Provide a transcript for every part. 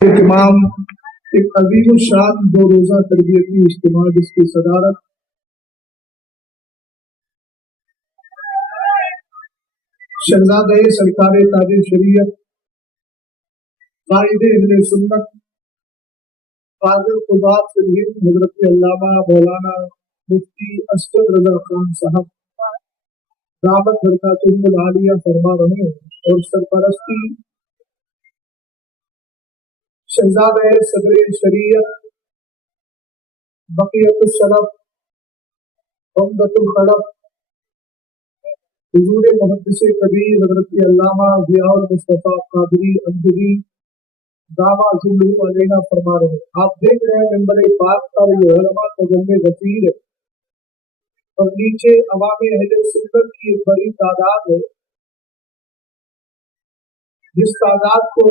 اہتمام ایک عظیم الشان دو روزہ تربیتی اجتماع جس کی صدارت شہزادہ سرکار تاج شریعت قائد اہل سنت قاضی القضات فی الہند حضرت علامہ مولانا مفتی اسد رضا خان صاحب دعوت برکاتہم العالیہ فرما رہے ہیں اور سرپرستی شہزادہ صدر شریعت بقیت الشرف عمدۃ الخلف حضور محدث کبیر حضرت علامہ ضیاء المصطفیٰ قادری اندری دعویٰ ظلم علینا فرما رہے ہیں۔ آپ دیکھ رہے ہیں ممبر پاک پر یہ علماء کا جمع غفیر ہے اور نیچے عوام اہل سنت کی ایک بڑی تعداد ہے، جس تعداد کو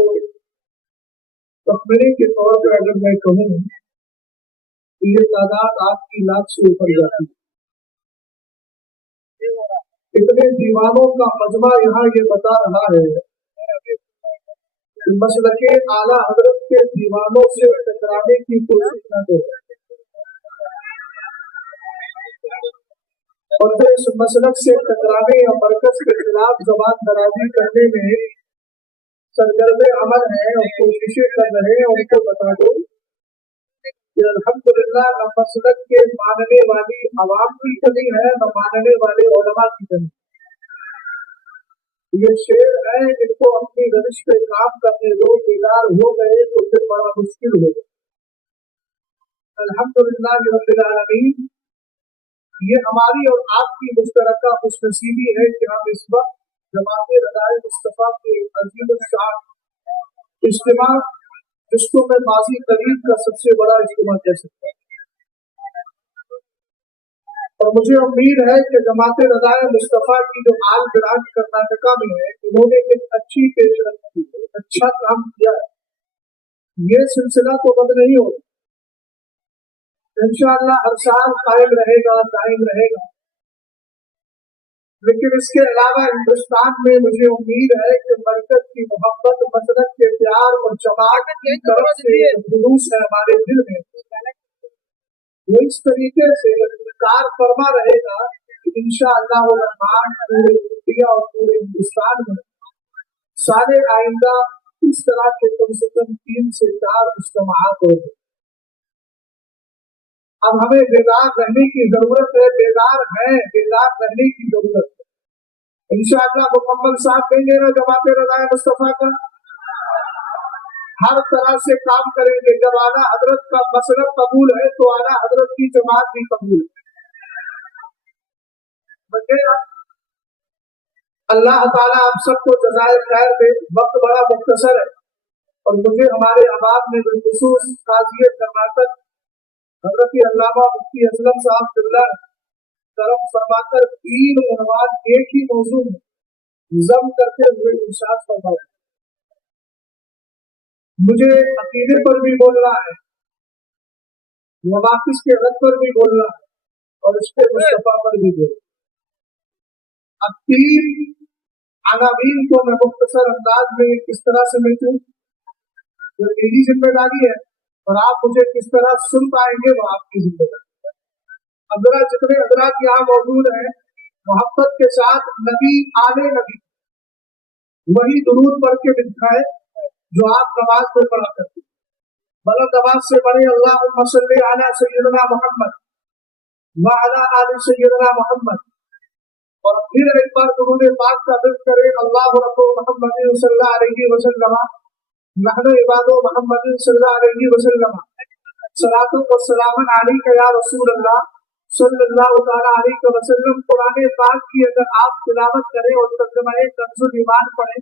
تخمینے کے طور پر اگر میں کہوں تو یہ تعداد آپ کی لاکھ سے اوپر جاتی ہے۔ اتنے دیوانوں کا مجمع یہاں یہ بتا رہا ہے کہ مسلک اعلیٰ حضرت کے دیوانوں سے ٹکرانے کی کوشش نہ کریں، اور پھر اس مسلک سے ٹکرانے یا مرکز کے خلاف زبان درازی کرنے میں سرگرم عمل ہیں اور کوششیں کر رہے ہیں، ان کو بتا دو کہ الحمدللہ نہ مسلک کے ماننے والی عوام کی کمی ہے، نہ ماننے والے علماء کی کمی۔ یہ شعر ہے، ان کو اپنی روش پہ کام کرنے دو، بیدار ہو گئے تو پھر بڑا مشکل ہوگا۔ الحمدللہ رب العالمین، یہ ہماری اور آپ کی مشترکہ خوش نصیبی ہے کہ ہم اس وقت جماعت رضائے مصطفیٰ کے عظیم الشان اجتماع، جس کو میں ماضی قریب کا سب سے بڑا اجتماع کہہ سکتا ہوں، اور مجھے امید ہے کہ جماعت رضائے مصطفیٰ کی جو آل برانچ کرناٹکا میں ہے، انہوں نے ایک اچھی پیش رفت کی ہے، ایک اچھا کام کیا ہے۔ یہ سلسلہ تو بند نہیں ہوگا، انشاءاللہ ہر سال قائم رہے گا، دائم رہے گا، لیکن اس کے علاوہ ہندوستان میں مجھے امید ہے کہ مرکز کی محبت، مسلک کے پیار اور جماعت کی طرف سے خلوص ہے ہمارے دل میں، وہ اس طریقے سے کار فرما رہے گا کہ انشاءاللہ الرحمن پورے انڈیا اور پورے ہندوستان میں سال آئندہ اس طرح کے کم سے کم 3 سے 4 اجتماعات ہوں گے۔ اب ہمیں بیدار رہنے کی ضرورت ہے، بیدار رہنے کی ضرورت ہے۔ انشاءاللہ مکمل ساتھ دیں گے نا جماعت رضائے مصطفیٰ کا، ہر طرح سے کام کریں گے۔ جب اعلیٰ حضرت کا مسلک قبول ہے تو اعلیٰ حضرت کی جماعت بھی قبول ہے۔ اللہ تعالیٰ آپ سب کو جزائے خیر دے۔ وقت بڑا مختصر ہے اور مجھے ہمارے احباب نے بالخصوص قاضی کرناٹک حضرت علامہ مفتی اسلم صاحب قبلہ کرم فرما کر 3 عنوان ایک ہی موضوع میں ضم کرتے ہوئے ارشاد فرمایا۔ مجھے عقیدے پر بھی بولنا ہے، مواقف کے رد پر بھی بولنا ہے، اور اس کے مصطفیٰ پر بھی بولنا۔ اب 3 عناوین کو میں مختصر انداز میں کس طرح سمیٹوں، جو میری ذمہ داری ہے، اور آپ مجھے کس طرح سن پائیں گے وہ آپ کی ذمہ داری ہے۔ اب ذرا جتنے حضرات یہاں موجود ہیں، محبت کے ساتھ نبی آل نبی وہی درود پڑھ کے دکھائے جو آپ نماز میں پڑھا کرتے ہیں۔ بلند آواز سے پڑھیں اللہم صلی علی سیدنا محمد وعلی آل سیدنا محمد، اور پھر ایک بار درود پاک کا ذکر کریں اللہ رب محمد صلی اللہ علیہ وسلم نحن عباد محمد صلی اللہ علیہ وسلم صلاۃ و سلام علیک یا رسول اللہ صلی اللہ تعالیٰ علیہ وسلم۔ قرآن پاک کی اگر آپ تلاوت کریں اور ترجمہ کنز الایمان پڑھیں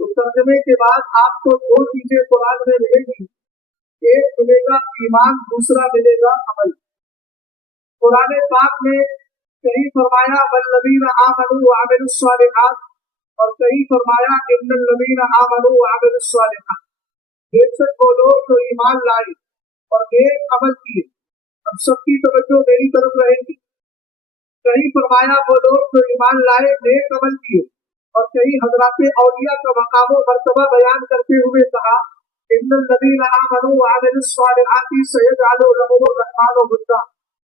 تو ترجمے کے بعد آپ کو 2 چیزیں قرآن میں ملے گی، ایک ملے گا ایمان، دوسرا ملے گا عمل۔ قرآن پاک میں کہیں فرمایا والذین آمنوا وعملوا الصالحات، اور کہیں فرمایا ان الذین آمنوا وعملوا الصالحات، بے شک وہ لوگ جو ایمان لائے اور نیک عمل کیے۔ اب سب کی توجہ میری طرف رہے گی۔ کہیں فرمایا وہ لوگ جو ایمان لائے، نیک عمل کیے، اور کہیں حضرات اولیاء کا مقام و مرتبہ بیان کرتے ہوئے کہا کہ ان الذین آمنوا وعملوا الصالحات سیجعل لهم الرحمن ودا،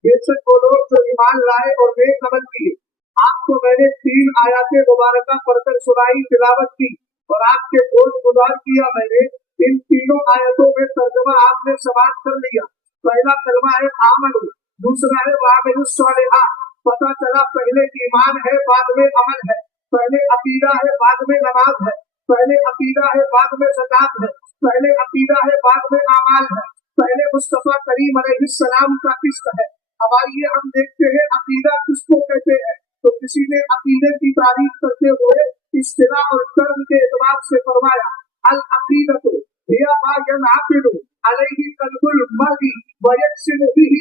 بے شک وہ لوگ جو ایمان لائے اور نیک عمل کیے، آپ کو میں نے 3 آیات مبارکہ پڑھ کر سنائی، تلاوت کی اور آپ کے گوش گزار کیا میں نے. ان تینوں آیتوں میں ترجمہ آپ نے سماعت کر لیا. پہلا کلمہ ہے آمنو، دوسرا ہے وعملوا الصالحات. پتہ چلا پہلے ایمان ہے بعد میں عمل ہے، پہلے عقیدہ ہے بعد میں نماز ہے، پہلے عقیدہ ہے بعد میں زکات ہے، پہلے عقیدہ ہے بعد میں اعمال ہے، پہلے مصطفیٰ کریم علیہ السلام کا عشق ہے. اب آئیے ہم دیکھتے ہیں عقیدہ کس کو کہتے ہیں. تو کسی نے عقیدے کی تعریف کرتے ہوئے اصطلاح اور ٹرم کے اعتبار سے فرمایا العقیدۃ هي ما ينعقد عليه قلب المرء ويجزم به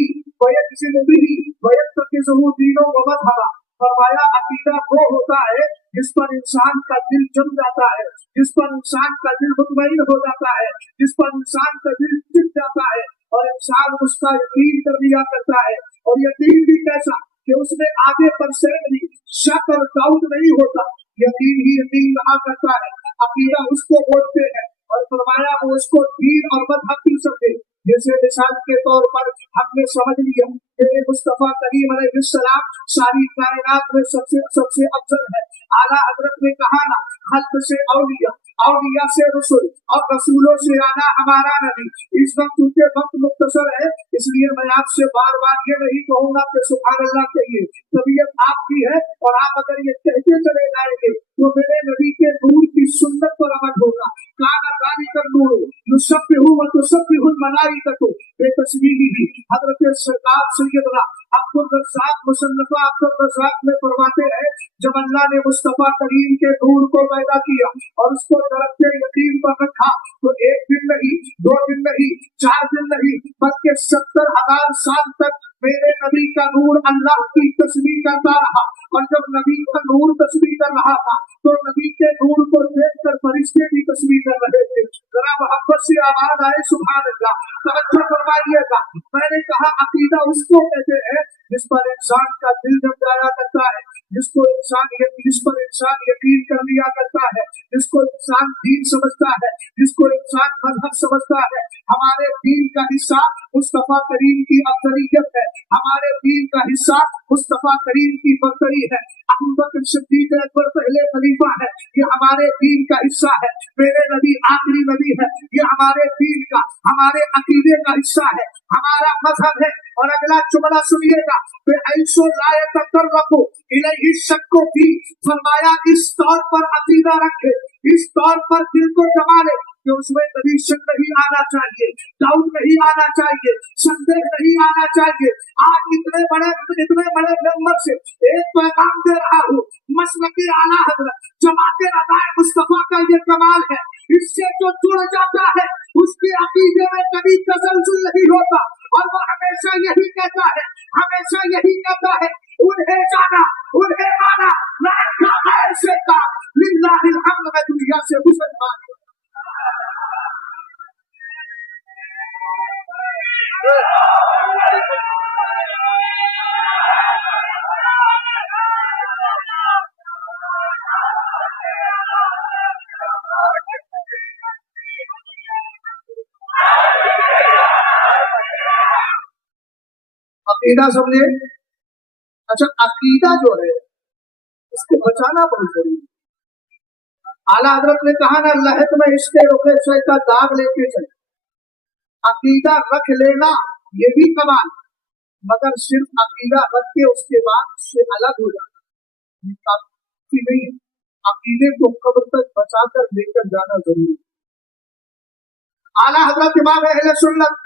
ويتخذه دينا ومذهبا. فرمایا عقیدہ وہ ہوتا ہے جس پر انسان کا دل جم جاتا ہے، جس پر انسان کا دل مطمئن ہو جاتا ہے، جس پر انسان کا دل ٹک جاتا ہے اور انسان اس کا یقین کر لیا کرتا ہے. اور یقین بھی کیسا کہ اس میں آگے پرسنٹ بھی شک اور ڈاؤٹ نہیں ہوتا، یقین ہی یقین رہا کرتا ہے. عقیدہ اس کو بولتے ہیں اور فرمایا وہ اس کو دین اور مذہب بھی سمجھے. جیسے مثال کے طور پر ہم نے سمجھ لیا کہ مصطفیٰ کریم علیہ السلام ساری کائنات میں سب سے افضل ہے. اعلیٰ حضرت نے کہا نا خلق سے اولیاء، اولیاء سے رسول اور رسولوں سے اعلیٰ ہمارا نبی. اس وقت چونکہ وقت مختصر ہے اس لیے میں آپ سے بار بار یہ نہیں کہوں گا کہ سبحان اللہ کہیے. طبیعت آپ کی ہے اور آپ اگر یہ کہتے چلے جائیں گے تو میرے نبی کے نور کی سنت پر عمل ہوگا. کانا دانی کر نور یسبح و تسبح الملائکۃ بتسبیحہ. حضرت سرکار سیدنا عبدالرزاق مصنفہ عبدالرزاق میں فرماتے ہیں جب اللہ نے مصطفیٰ کریم کے نور کو پیدا کیا اور اس کو درجہ یقین پر رکھا تو 1 دن نہیں، 2 دن نہیں، 4 دن نہیں، بلکہ 70,000 سال تک میرے نبی کا نور اللہ کی تسبیح کرتا رہا. اور جب نبی کا نور تسبیح کر رہا تھا تو نبی کے نور کو دیکھ کر فرشتے بھی تسبیح کر رہے تھے. ذرا محبت سے آواز آئے سبحان اللہ. توجہ فرمائیے گا، میں نے کہا عقیدہ اس کو کہتے ہیں جس پر انسان کا دل جم جایا کرتا ہے، جس پر انسان یقین کر لیا کرتا ہے، جس کو انسان دین سمجھتا ہے، جس کو انسان مذہب سمجھتا ہے. ہمارے دین کا حصہ مصطفیٰ کریم کی افضلیت ہے، ہمارے دین کا حصہ مصطفیٰ کریم کی برتری ہے. ابو بکر صدیق اکبر پہلے خلیفہ ہے، یہ ہمارے دین کا حصہ ہے. میرے نبی آخری نبی ہے، یہ ہمارے دین کا، ہمارے عقیدے کا حصہ ہے، ہمارا مذہب ہے. اور اگلا جملہ سنیے گا ایسو لا یتطرق الیہ الشک فی. فرمایا اس طور پر عقیدہ رکھے، اس طور پر دل کو جما لے کہ اس میں کبھی شک نہیں آنا چاہیے، ڈاؤٹ نہیں آنا چاہیے، سندیہ نہیں آنا چاہیے. آج اتنے بڑے نمبر سے ایک پیغام دے رہا ہوں، مسلک اعلیٰ حضرت جماعت رضائے مصطفیٰ کا یہ کمال ہے. اس سے جو جڑ جاتا ہے اس کے عقیدے میں کبھی تسلسل نہیں ہوتا اور وہ ہمیشہ یہی کہتا ہے، ہمیشہ یہی کہتا ہے انہیں جانا، انہیں مانا، نہ غیر سے کام. للہ الحمد. میں دنیا سے مسلمان ہوں. عقیدہ سمجھے. اچھا عقیدہ جو ہے اس کو بچانا بہت ضروری ہے. اعلیٰ حضرت نے کہا نا لہت میں اس کے رخ سے کا داغ لے کے چلے. عقیدہ رکھ لینا یہ بھی کمال، مگر صرف عقیدہ رکھ کے اس کے بعد اس سے الگ ہو جانا یہ کافی نہیں ہے. عقیدے کو قبر تک بچا کر لے کر جانا ضروری ہے. اعلیٰ حضرت امام اہل سنت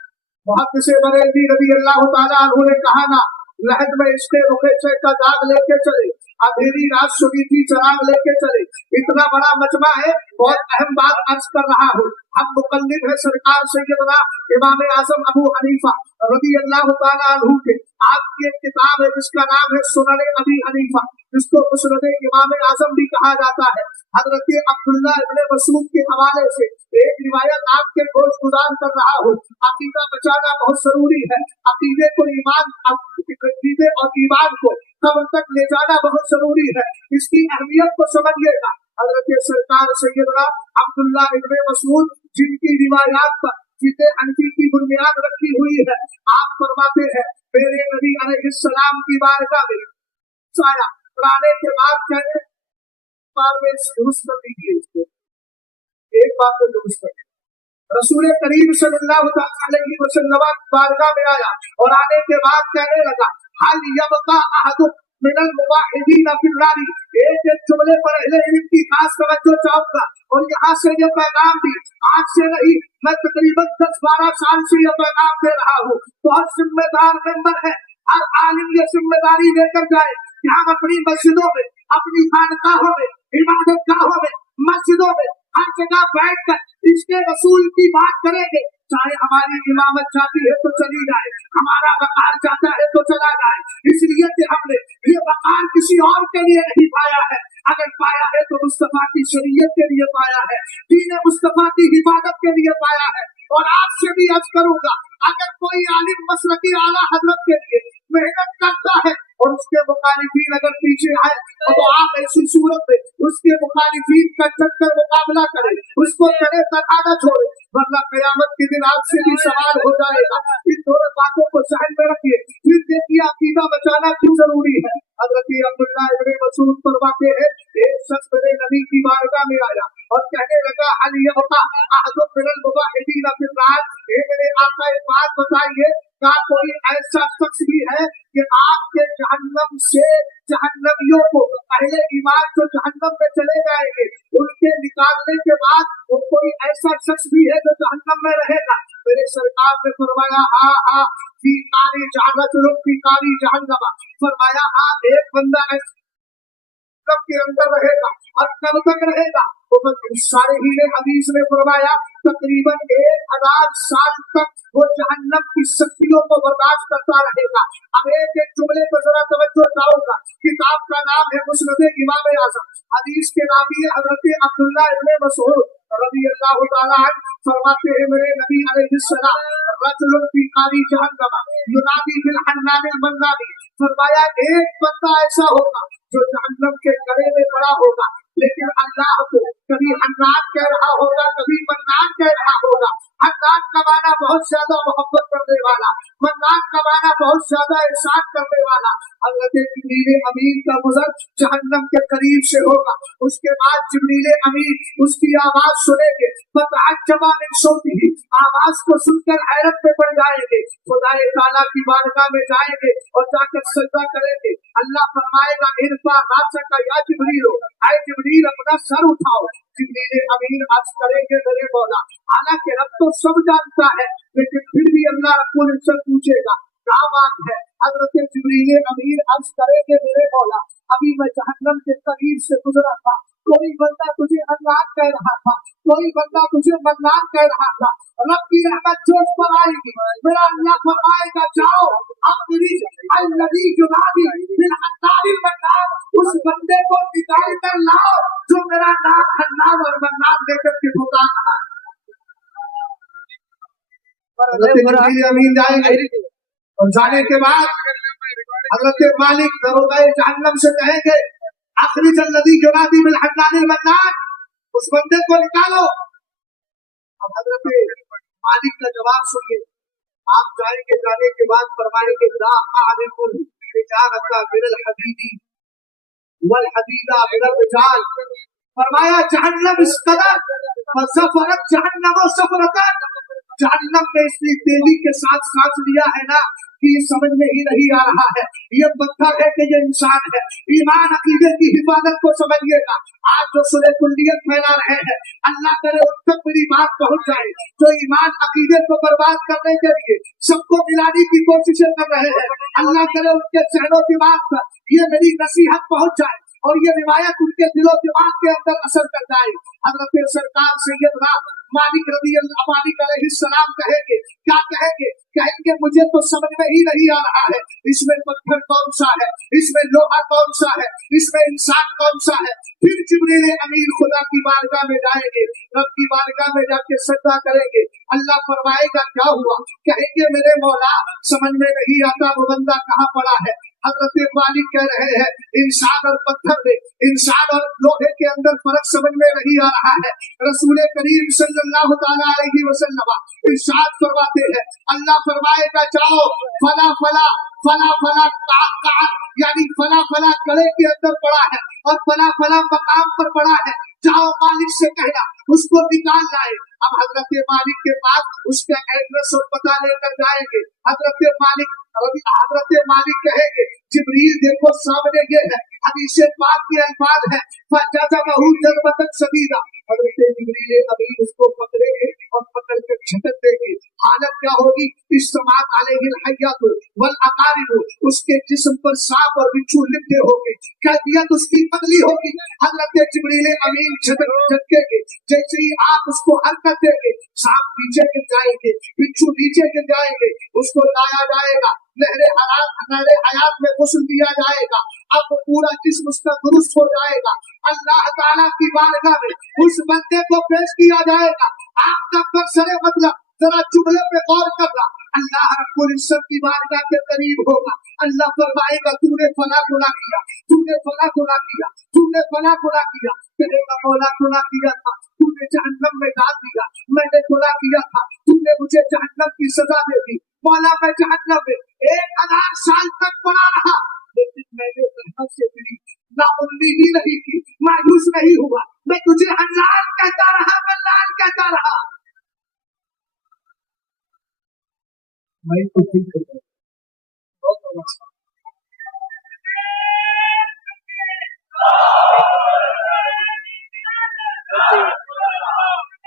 محدث بریلوی رضی اللہ تعالیٰ عنہ نے کہا نا لہد میں اس کے رخ سے کا داغ لے کے چلے، اندھیری رات شبی تھی چراغ لے کے چلے. اتنا بڑا مجمع ہے، بہت اہم بات عرض کر رہا ہوں. ہم مقلد ہے سرکار سیدنا امام اعظم ابو حنیفہ رضی اللہ تعالیٰ عنہ کے. آپ کی ایک کتاب ہے جس کا نام ہے سنن ابی حنیفہ، جس کو مسند امام اعظم بھی کہا جاتا ہے. حضرت عبداللہ ابن مسعود کے حوالے سے ایک روایت آپ کے گوش گزار کر رہا ہوں. عقیدہ بچانا بہت ضروری ہے. عقیدے کو عقیدے اور ایمان کو قبر تک لے جانا بہت ضروری ہے. اس کی اہمیت کو سمجھیے گا. حضرت سرکار سیدنا عبداللہ ابن مسعود जिनकी रिवायात पर फिक़े हनफी की बुनियाद रखी हुई है, आप फरमाते हैं मेरे नबी अलैहिस्सलाम की बारगाह में आया, आने के बाद कहने बार में दुरुस्त कर दीजिए, इसको एक बात को दुरुस्त कर। रसूल करीम सल्लल्लाहु अलैहि वसल्लम बारगाह में आया और आने के बाद कहने लगा हल यबका अहदुम मिनल मुवाहिदीन फिल्लाही, एक जुमले पर अहले इल्म की खास तवज्जो चाहूंगा और यहाँ से ये पैगाम भी आज से नहीं, मैं तकरीबन 10-12 साल से ये पैगाम दे रहा हूँ। बहुत जिम्मेदार मेंबर है, हर आलिम ये जिम्मेदारी लेकर जाए कि हम अपनी मस्जिदों में, अपनी खानकाहों में, इबादत गाहों में, मस्जिदों में हर जगह बैठ कर इसके रसूल की बात करेंगे। चाहे हमारी इमामत जाती है तो चली जाए, हमारा वकार जाता है तो चला जाए, इसलिए कि हमने ये वकार किसी और के लिए नहीं पाया है, अगर पाया है तो मुस्तफा की शरीयत के लिए पाया है, दीन मुस्तफा की हिफाजत के लिए पाया है। और आपसे भी अर्ज करूंगा, अगर कोई आलिम मसलकी आला हजरत के लिए मेहनत करता है और उसके मुखालिफीन अगर पीछे आए तो आप ऐसी सूरत में उसके मुखालिफीन का चक्कर मुकाबला करें, उसको चले तक न छोड़े, वरना कयामत के दिन आपसे भी सवाल हो जाएगा। इन दोनों बातों को ज़हन में रखिए। फिर देखिए अकीदा बचाना क्यों जरूरी है। हज़रत अब्दुल्लाह इब्न मसूद फरमाते हैं एक शख्स मेरे नबी की बारगाह में आया और कहने लगा हल यबका अहदुम मिनल मुवाहिदीन फिल्लाह, हे मेरे आका एक बात बताइए, क्या कोई ऐसा शख्स भी है कि आपके जहन्नम से जहन्नमियों को, पहले ईमान जो जहन्नम में चले जाएंगे उनके निकालने के बाद वो कोई ऐसा शख्स भी है जो जहन्नम में रहेगा? मेरे सरकार ने फरमाया हाँ हाँ, फी कारी जहन्नम, फी कारी जहन्नम, फरमाया हाँ एक बंदा है कब के अंदर रहेगा और कब तक रहेगा? तो सारे ही ने हदीस में फरमाया तकरीबन 1000 साल तक वो जहन्नम की शक्तियों को बर्दाश्त करता रहेगा। अब एक एक जुमले पर जरा तवज्जो डालूंगा। किताब का नाम है मुस्नद इमाम आज़म, हदीस के रावी हजरत अब्दुल्लाह इब्न मसूद रज़ी अल्लाह तआला अन्हु फरमाते हैं मेरे नबी अलैहिस्सलाम रजुलुन फी कारी जहन्नम युनादी बिल हन्नानिल मन्नानी, फरमाया एक बंदा ऐसा होगा जो जहन्नम के गले में पड़ा होगा, लेकिन अल्लाह को कभी हन्नान कह रहा होगा, कभी मन्नान कह रहा होगा। हन्नान का माना बहुत ज्यादा मोहब्बत करने वाला, मन्नान का माना बहुत ज्यादा एहसान करने वाला। हज़रत जिब्रील अमीन का गुज़र जहन्नम के करीब से होगा, उसके बाद जिब्रील अमीन उसकी आवाज सुनेंगे, फ़तअज्जबा मिन सौतिही, आवाज को सुनकर हैरत में पड़ जाएंगे, खुदाए ताला की बारगाह में जाएंगे और जाकर सजदा करेंगे। अल्लाह फरमाएगा इरफा रासका या जिब्रील, ऐ जिब्रील अपना सर उठाओ। जिब्रील अमीन अर्ज करेंगे मेरे मौला, हालांकि रब तो सब जानता है, लेकिन फिर भी अल्लाह रब्बुल इज्जत पूछेगा क्या बात है। हज़रत जिब्रील अमीन अर्ज करेंगे मेरे मौला, अभी मैं जहन्नम के करीब से गुजरा था, कोई बंदा तुझे हन्नान कह रहा था, कोई बंदा तुझे मन्नान कह रहा था, रब की रहमत जोश पर आएगी, मेरा अल्लाह फरमाएगा जाओ अखरी अल्लज़ी युनादी बिल हन्नानिल मन्नान, उस बंदे को निकाल कर लाओ जो मेरा नाम हन्नान और मन्नान लेकर के पुकार रहा है। अमीन जाएंगे और जाने के बाद हज़रत मालिक दरोगाए जहन्नम से कहेंगे आखिरी जल्दी युनादी बिल हन्नानिल मन्नान, उस बंदे को निकालो। अब हज़रत मालिक का जवाब सुनिए, आप जाएंगे, जाने के बाद फरमाएंगे ला आरिफुल रिजालका बिल हदीदी वल हदीदा बिल रिजाल, फरमाया जहन्नम इस कदर सफरत जहन्नम सफरतन, जहन्नम ने इतनी तेजी के साथ सांस लिया है ना कि समझ में ही नहीं आ रहा है ये पत्थर है कि ये इंसान है। ईमान अकीदे की हिफाजत को समझिएगा। आज जो सुने कुल्लियत फैला रहे हैं, अल्लाह करे उन तक मेरी बात पहुंच जाए जो ईमान अकीदे को बर्बाद करने के लिए सबको मिलाने की कोशिशें कर रहे हैं, अल्लाह करे उनके चेहरों दिमाग पर ये मेरी नसीहत पहुंच जाए और ये रिवायत उनके दिलो दिमाग के अंदर असर कर जाए। हज़रत सरकार सैयदना मालिक रज़ी अल्लाह मालिक अलैहिस्सलाम कहेंगे, क्या कहेंगे? कहेंगे मुझे तो समझ में ही नहीं आ रहा है इसमें पत्थर कौन सा है, इसमें लोहा कौन सा है, इसमें इंसान कौन सा है। फिर जिब्रील अमीन खुदा की बारगाह में जाएंगे, रब की बारगाह में जाके सजदा करेंगे। अल्लाह फरमाएगा क्या हुआ? कहेंगे मेरे मौला समझ में नहीं आता वो बंदा कहाँ पड़ा है। حضرت مالک کہہ رہے ہیں انسان اور پتھر میں، انسان اور لوہے کے اندر فرق سمجھ میں نہیں آ رہا ہے۔ رسول کریم صلی اللہ تعالی علیہ وسلم ارشاد فرماتے ہیں، اللہ فرمائے گا جاؤ فلا فلا فلا فلا یعنی فلا فلا کڑے کے اندر پڑا ہے اور فلا فلا مقام پر پڑا ہے، جاؤ مالک سے کہنا اس کو نکال لائے۔ اب حضرت مالک کے پاس اس کا ایڈریس اور پتہ لے کر جائیں گے۔ حضرت مالک کہیں گے جبریل دیکھو سامنے یہ ہے، حدیث پاک کے الفاظ ہے فَجَذَبَهُ جَذْبَةً شَدِيدًا، حضرت جبریل امین اس کو پکڑیں گے اور پکڑ کر جھٹک دیں گے۔ حالت کیا ہوگی؟ اجتماعت علیہ الحیات والعقارب، اس کے جسم پر سانپ اور بچھو لپٹے ہوں گے، کیفیت اس کی بدلی ہوگی۔ حضرت جبریل امین جھٹکیں گے، جیسے ہی آپ اس کو حرکت دیں گے سانپ نیچے گر جائیں گے، بچھو نیچے گر جائیں گے، اس کو لایا جائے گا، نہر حیات میں غسل دیا جائے گا، اب پورا جسم اس کا درست ہو جائے گا، اللہ تعالیٰ کی بارگاہ میں اس بندے کو پیش کیا جائے گا۔ آپ کا مقصد مطلب ذرا جملے پہ غور کرنا، اللہ رب العزت کی بارگاہ کے قریب ہوگا، اللہ فرمائے گا تو نے فلاں گناہ کیا، تو نے فلاں گناہ کیا، تو نے فلاں گناہ کیا، کہے گا مولا گناہ کیا تھا، تو نے جہنم میں ڈال دیا، میں نے گناہ کیا تھا، تو نے مجھے جہنم کی سزا دے دی، مولا میں جہنم میں 1000 سال تک پڑا رہا لیکن میں نے رحمت سے ملی، نہ امیدی نہیں کی، مایوس نہیں ہوا، میں تجھے اللہ کہتا رہا، اللہ کہتا رہا۔ میں تو ٹھیک کرتا ہوں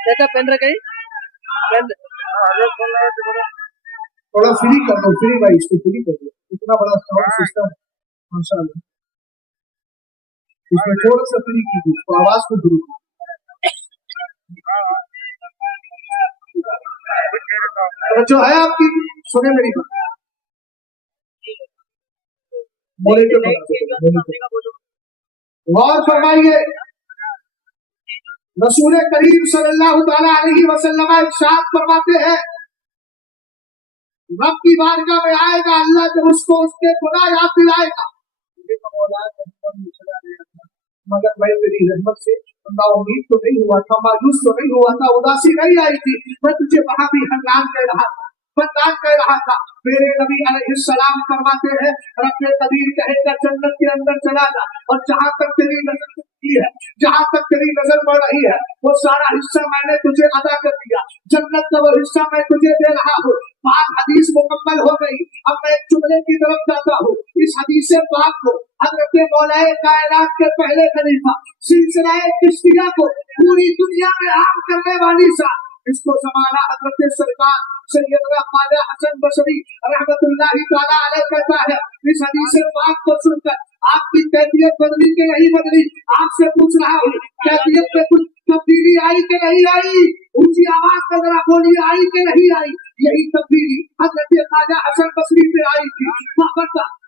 جیسا پین رکھے تھوڑا فری کر دو، فری بھائی اس کو فری کر دو، اتنا بڑا ساؤنڈ سسٹم ماشاء اللہ، اس میں تھوڑا سا فری کیجیے، اس کو آواز کو دور جو ہے آپ کی سنے میری بات، غور فرمائیے، رسول کریم صلی اللہ تعالی علیہ وسلم ارشاد فرماتے ہیں رب کی بارگاہ میں آئے گا، اللہ جب اس کو اس کے گناہ یاد دلائے گا، مگر میں تیری رحمت سے نا امید تو نہیں ہوا تھا، مایوس تو نہیں ہوا تھا، اداسی نہیں آئی تھی، میں تجھے وہاں بھی حیران کہہ رہا تھا، بدان کہہ رہا تھا۔ میرے نبی علیہ السلام فرماتے ہیں رب قدیر کہے گا جنت کے اندر چلا جا، اور جہاں تک تیری نظر ہے، جہاں تک تیری نظر پڑ رہی ہے وہ سارا حصہ میں نے تجھے ادا کر دیا، جنت کا وہ حصہ میں تجھے دے رہا ہوں۔ پاک حدیث مکمل ہو گئی، اب میں ایک جملے کی طرف جاتا ہوں۔ اس حدیث پاک کو حضرت مولا کائنات کے پہلے خلیفہ سلسلہ چشتیہ کو پوری دنیا میں عام کرنے والی ذات، اس کو زمانہ حضرت سرکار سیدنا خواجہ حسن بصری رحمت اللہ تعالی علیہ کہتا ہے۔ اس حدیث پاک کو سن کر آپ کی کیفیت بدلی کہ نہیں بدلی؟ آپ سے پوچھ رہا ہوں کیفیت میں کچھ تبدیلی آئی کہ نہیں آئی؟ اونچی آواز میں ذرا بولی آئی کہ نہیں آئی؟ یہی تبدیلی حضرت خواجہ حسن بصری پہ آئی تھی۔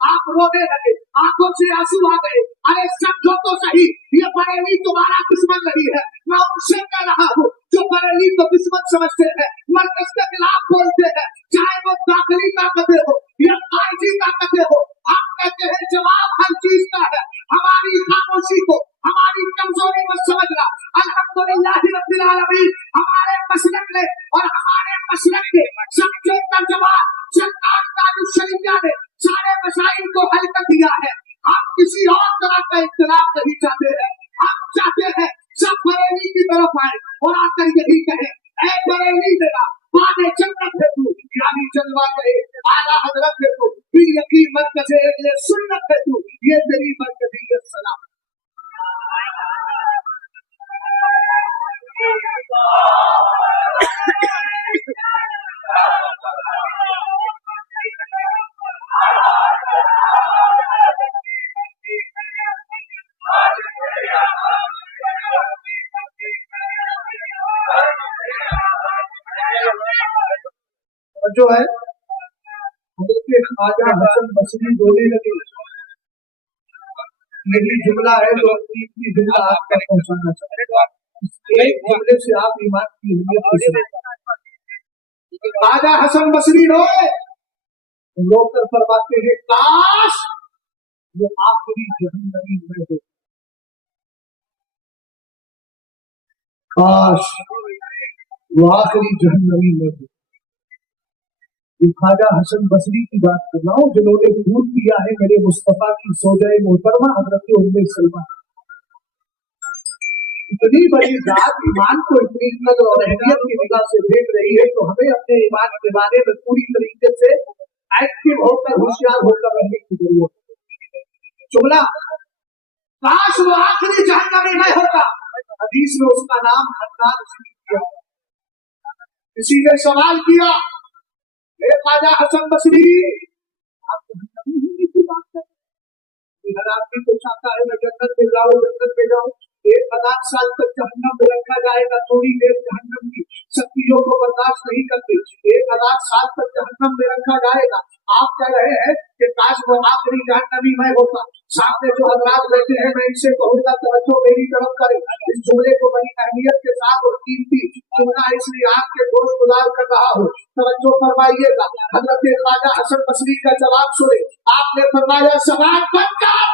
آپ رونے لگے، آنکھوں سے آنسو آ گئے، ارے سمجھو تو صحیح یہ بریلی تمہارا دشمن نہیں ہے، میں ان سے کہہ رہا ہوں جو بریلی کو دشمن سمجھتے ہیں، مرکز کے خلاف بولتے ہیں، چاہے وہ داخلی طاقتیں ہو یا خارجی طاقتیں ہو، آپ کہتے ہیں جواب ہر چیز کا ہے، ہماری خاموشی کو ہماری کمزوری میں سمجھنا۔ الحمدللہ رب العالمین ہمارے مسلک نے اور ہمارے مسلک کے سمجھے کا جواب سرکار تاج الشریعہ نے سارے مسائل کو حل کر دیا ہے۔ ہم کسی اور طرح کا اختلاف نہیں چاہتے ہیں، ہم چاہتے ہیں سب بریلی کی طرف آئے اور آ کر یہی کہیں اے بریلی میرا بانے جنت ہے تو، یعنی جلوہ کہے اعلیٰ حضرت ہے تو، پھر یقین مرکز اہل سنت ہے تو، یہ تیری مرکزیت سلام۔ جو ہے حضرت خواجہ حسن بصری بولنے لگے، یہی جملہ ہے جو اپنی جملہ آپ تک پہنچانا چاہتے ہیں، ایک جملے سے آپ ایمان کی اہمیت خواجہ حسن بصری رو کر فرماتے ہیں کاش وہ آخری جہنمی میں ہو. کاش وہ آخری جہنمی میں ہو. یہ خواجہ حسن بصری کی بات کر رہا ہوں جنہوں نے خون دیا ہے میرے مصطفیٰ کی زوجہ محترمہ حضرت ام سلمہ. اتنی بڑی ذات ایمان کو اتنی قدر اور اہمیت کی نگاہ سے دیکھ رہی ہے تو ہمیں اپنے ایمان کے بارے میں پوری طریقے سے ایکٹیو ہو کر ہوشیار ہو کر رہنے کی ضرورت ہے. جملہ کاش وہ آخری جہنمی میں ہوتا. حدیث میں اس کا نام حنان کیا. کسی نے سوال کیا اے خواجہ حسن بصری آپ جہنمی ہونے کی بات کریں. ہر آدمی تو چاہتا ہے میں جنت میں جاؤں جنت میں جاؤں. 1000 سال تک جہنم میں رکھا جائے گا. تھوڑی دیر جہنم کی سختیوں کو برداشت نہیں کرتے. 1000 سال تک جہنم میں رکھا جائے گا. آپ کہہ رہے ہیں کہ کاش وہ آخری جہنمی میں ہوتا. سامنے جو حضرات بیٹھے ہیں میں ان سے کہوں گا توجہ میری طرف کریں. اس جملے کو بڑی اہمیت کے ساتھ اور قیمتی جملہ اس لیے آپ کے گوشت گزار کر رہا ہوں. توجہ فرمائیے گا. حضرت خواجہ حسن بصری کا جواب سنیں. آپ نے فرمایا سوال بن کر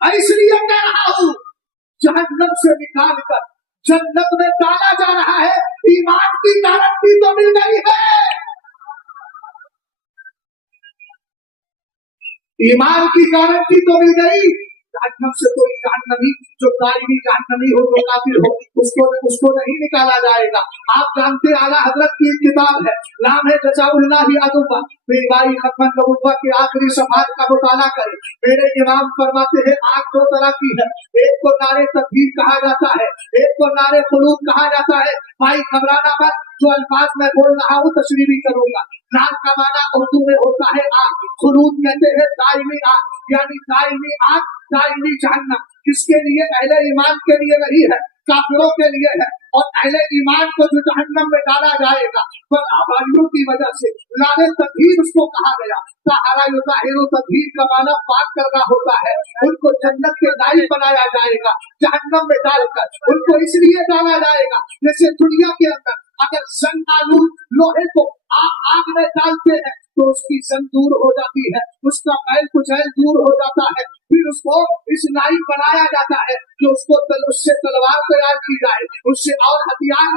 میں اس لیے کہہ رہا ہوں جہنم سے نکال کر جنت میں ڈالا جا رہا ہے. ایمان کی گارنٹی تو مل گئی ہے. ایمان کی گارنٹی تو مل گئی. جہنم سے کوئی جہنمی جو دائمی جہنمی ہو جو کافر ہو اس کو نہیں نکالا جائے گا. آپ جانتے اعلیٰ حضرت کی ایک کتاب ہے نام ہے جزاء اللہ ادوبہ. میری بھائی ختم نبوت کے آخری صفحات کا مطالعہ کریں. میرے امام فرماتے ہیں آگ 2 طرح کی ہے. ایک کو نارے تکبیر کہا جاتا ہے, ایک کو نارے خلود کہا جاتا ہے. بھائی گھبرانا مت. جو الفاظ میں بول رہا ہوں تشریح بھی کروں گا. نار کا معنی اردو میں ہوتا ہے آگ. خلود کہتے ہیں دائمی آگ یعنی دائمی آگ دائمی جہنم. کس کے لیے؟ اہل ایمان کے لیے نہیں ہے, کافروں کے لیے ہے. اور اہل ایمان کو جو جہنم میں ڈالا جائے گا بدعمالیوں کی وجہ سے نارے تطہیر اس کو کہا گیا. طہارا یطہر تطہیر کا معنی پاک کرنا ہوتا ہے. ان کو جنت کے لائق بنایا جائے گا. جہنم میں ڈال کر ان کو اس لیے ڈالا جائے گا جیسے دنیا کے اندر اگر زنگ آلود لوہے کو آگ میں ڈالتے ہیں تو اس کی زنگ دور ہو جاتی ہے, اس کا میل کچیل دور ہو جاتا ہے. پھر اس کو اس لائق بنایا جاتا ہے کہ اس کو اس سے تلوار تیار کی جائے, اس سے اور ہتھیار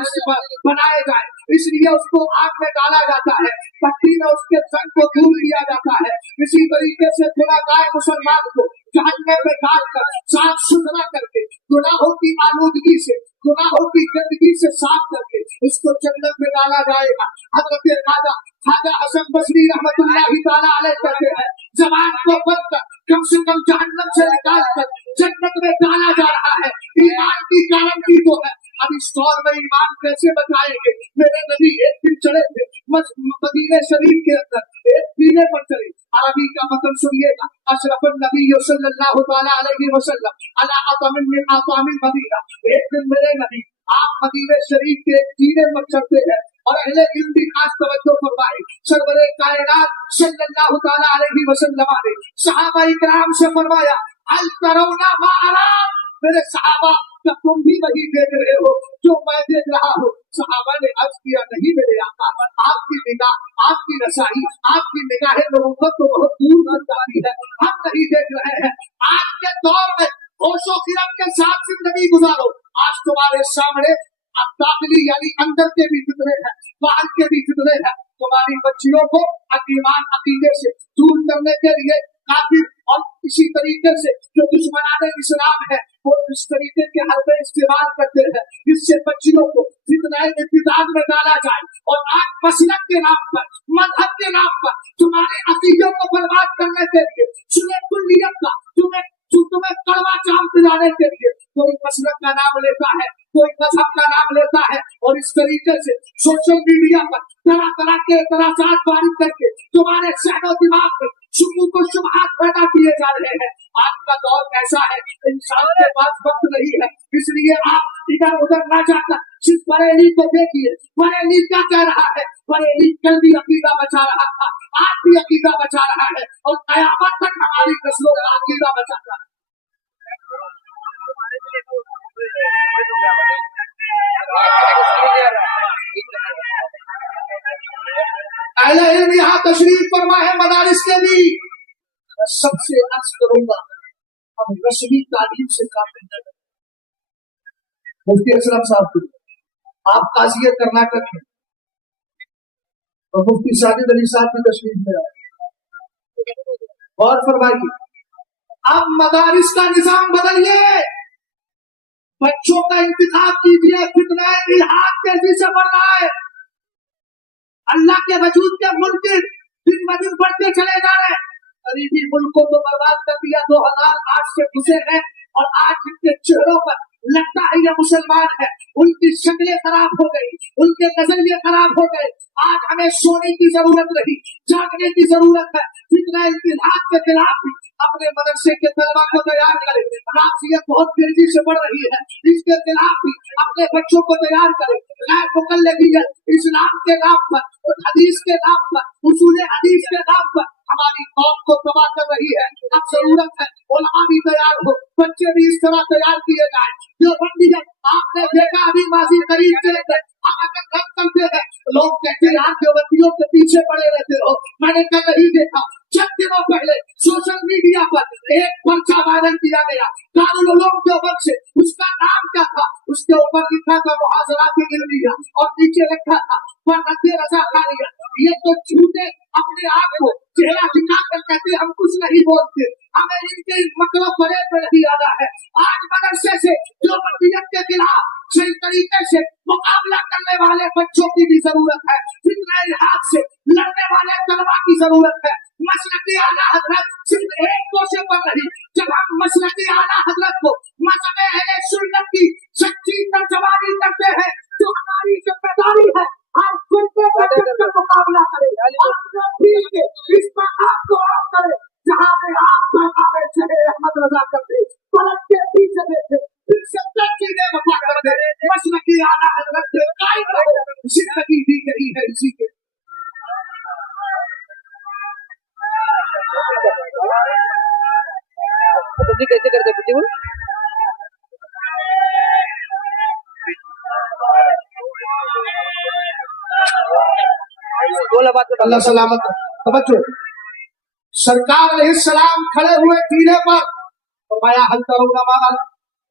بنائے جائے. اس لیے اس کو آگ میں ڈالا جاتا ہے. پٹی میں اس کے زنگ کو دور کیا جاتا ہے. اسی طریقے سے گناہگار مسلمان کو جہنم میں ڈال کر صاف ستھرا کر کے گناہوں کی آلودگی سے گناہوں کی گندگی سے صاف کر کے اس کو جنت میں ڈالا جائے گا. حضرت خواجہ حسن بصری رحمۃ اللہ تعالیٰ علیہ کہتے ہیں زبان کو بند کر کم سے کم جہنم سے نکال کر جنت میں ڈالا جا رہا ہے. ایمان کی گارنٹی تو ہے. اب اس دور میں ایمان کیسے بچائیں گے؟ میرے نبی ایک دن چڑھے تھے مدینہ شریف کے اندر ایک پینے پر چڑھے. عربی کا مطلب سنیے گا. اشرف النبی صلی اللہ تعالیٰ علیہ وسلم علی اطم من اطام المدینہ. ایک دن میرے نبی آپ مدینہ شریف کے ایک پینے پر چڑھتے ہیں اور اہل علم بھی خاص توجہ فرمائے. سرور کائنات صلی اللہ تعالیٰ علیہ وسلم نے صحابہ اکرام سے فرمایا هل ترون ما ارى. میرے صحابہ کیا تم بھی وہی دیکھ رہے ہو جو میں دیکھ رہا ہوں؟ صحابہ نے عرض کیا نہیں میرے آقا, آپ کی نگاہ آپ کی رسائی آپ کی نگاہ نبوت تو بہت دور تک جاتی ہے, ہم نہیں دیکھ رہے ہیں. آج کے دور میں ہوش و خرد کے ساتھ زندگی گزارو. آج تمہارے سامنے اب داخلی یعنی اندر کے بھی فتنے ہیں باہر کے بھی فتنے ہیں. تمہاری بچیوں کو ایمان عقیدے سے دور کرنے کے لیے کافر اور اسی طریقے سے جو دشمنان اسلام ہے وہ اس طریقے کے حربے استعمال کرتے ہیں جس سے بچیوں کو فتنہ ابتداء میں ڈالا جائے. اور آج مسلک کے نام پر مذہب کے نام پر تمہارے عقیدوں کو برباد کرنے کے لیے سنت کلیت کا تمہیں کڑوا چام پلانے کے لیے کوئی مسلک کا نام لیتا ہے کوئی مذہب کا نام لیتا ہے اور اس طریقے سے سوشل میڈیا پر طرح طرح کے اعتراضات وارد کر کے تمہارے ذہن و دماغ میں شکوک و شبہات پیدا کیے جا رہے ہیں. آج کا دور کیسا ہے؟ انسان کے پاس وقت نہیں ہے. اس لیے آپ ادھر ادھر نہ جا کر صرف بریلی کو دیکھیے. بریلی کیا کہہ رہا ہے؟ بریلی کل بھی عقیدہ بچا رہا تھا, آج بھی عقیدہ بچا رہا ہے اور قیامت تک ہماری نسلوں کا عقیدہ بچا رہا ہے. اہل علم یہاں تشریف فرما ہے مدارس کے بھی मैं सबसे अर्ज करूंगा हम रस्मी तालीम से काम नहीं करें। मुफ्ती असलम साहब आप काजियत कर्नाटक हैं और मुफ्ती साजिद अली साहब की तशरीफ में आए। गौर फरमाइए, अब मदारिस का निजाम बदलिए, बच्चों का इंतखाब कीजिए। फितना इल्हाद तेजी से बढ़ रहा है, अल्लाह के वजूद के मुल्क दिन ब दिन बढ़ते चले जा रहे हैं। करीबी मुल्कों को बर्बाद कर दिया, 2008 से घुसे हैं और आज इनके चेहरों पर लगता है ये मुसलमान है। उनकी शक्लें खराब हो गई, उनके नजरिए खराब हो गए। आज हमें सोने की जरूरत नहीं, जागने की जरूरत है। फितना इल्हाद के खिलाफ भी अपने मदरसे के तलबा को तैयार करें। राशियत बहुत तेजी से बढ़ रही है, इसके खिलाफ भी अपने बच्चों को तैयार करें। गैर मुकल्लिदियत इस्लाम के नाम पर, हदीस के नाम पर, उसूल हदीस के नाम पर हमारी कौम को तबाह कर रही है। अब जरूरत है उलमा भी तैयार हो, बच्चे भी इस तरह तैयार किए जाए। जो बंदियत आपने देखा अभी माजी करीब के अंदर करते हैं, लोग कहते हैं देवतियों के पीछे पड़े रहते हो। मैंने कल नहीं देखा, चंद दिनों पहले सोशल मीडिया पर एक पर्चा वायरल किया गया दारुल उलूम देवबंद से। उसका नाम क्या था? उसके ऊपर लिखा था मुहाजरात इल्मिया और नीचे लिखा था फरहते रजा खानिया। ये तो झूठे अपने आप को चेहरा दिखाकर कहते हम कुछ नहीं बोलते, हमें इनके मतलब बड़े पे नहीं आना है। आज मदरसे से जो बंदियत के खिलाफ सही तरीके से मुकाबला करने वाले बच्चों की भी जरूरत है। फितना इल्हाद से लड़ने वाले तलबा की जरूरत है। मसलकी आला हजरत सिर्फ एक कोशे पर नहीं, जब हम मसलकी आला हजरत को मज़हब अहले सुन्नत की सच्ची तर्जमानी करते हैं तो हमारी जिम्मेदारी है हम खुद का मुकाबला करें और इस पर आपको आप करें। जहाँ में आप सरकार चले अहमद रजा करते, पलट के पीछे बैठे, वफा कर दे, मसलकी आला हजरत से कायम रहो। जिंदगी दी गई है इसी के। बुद्धि कैसे करते बुद्धि बोला बात कर। अल्लाह सलामत तवज्जो। सरकार अलैहिस्सलाम खड़े हुए टीले पर फरमाया हल तरुना मा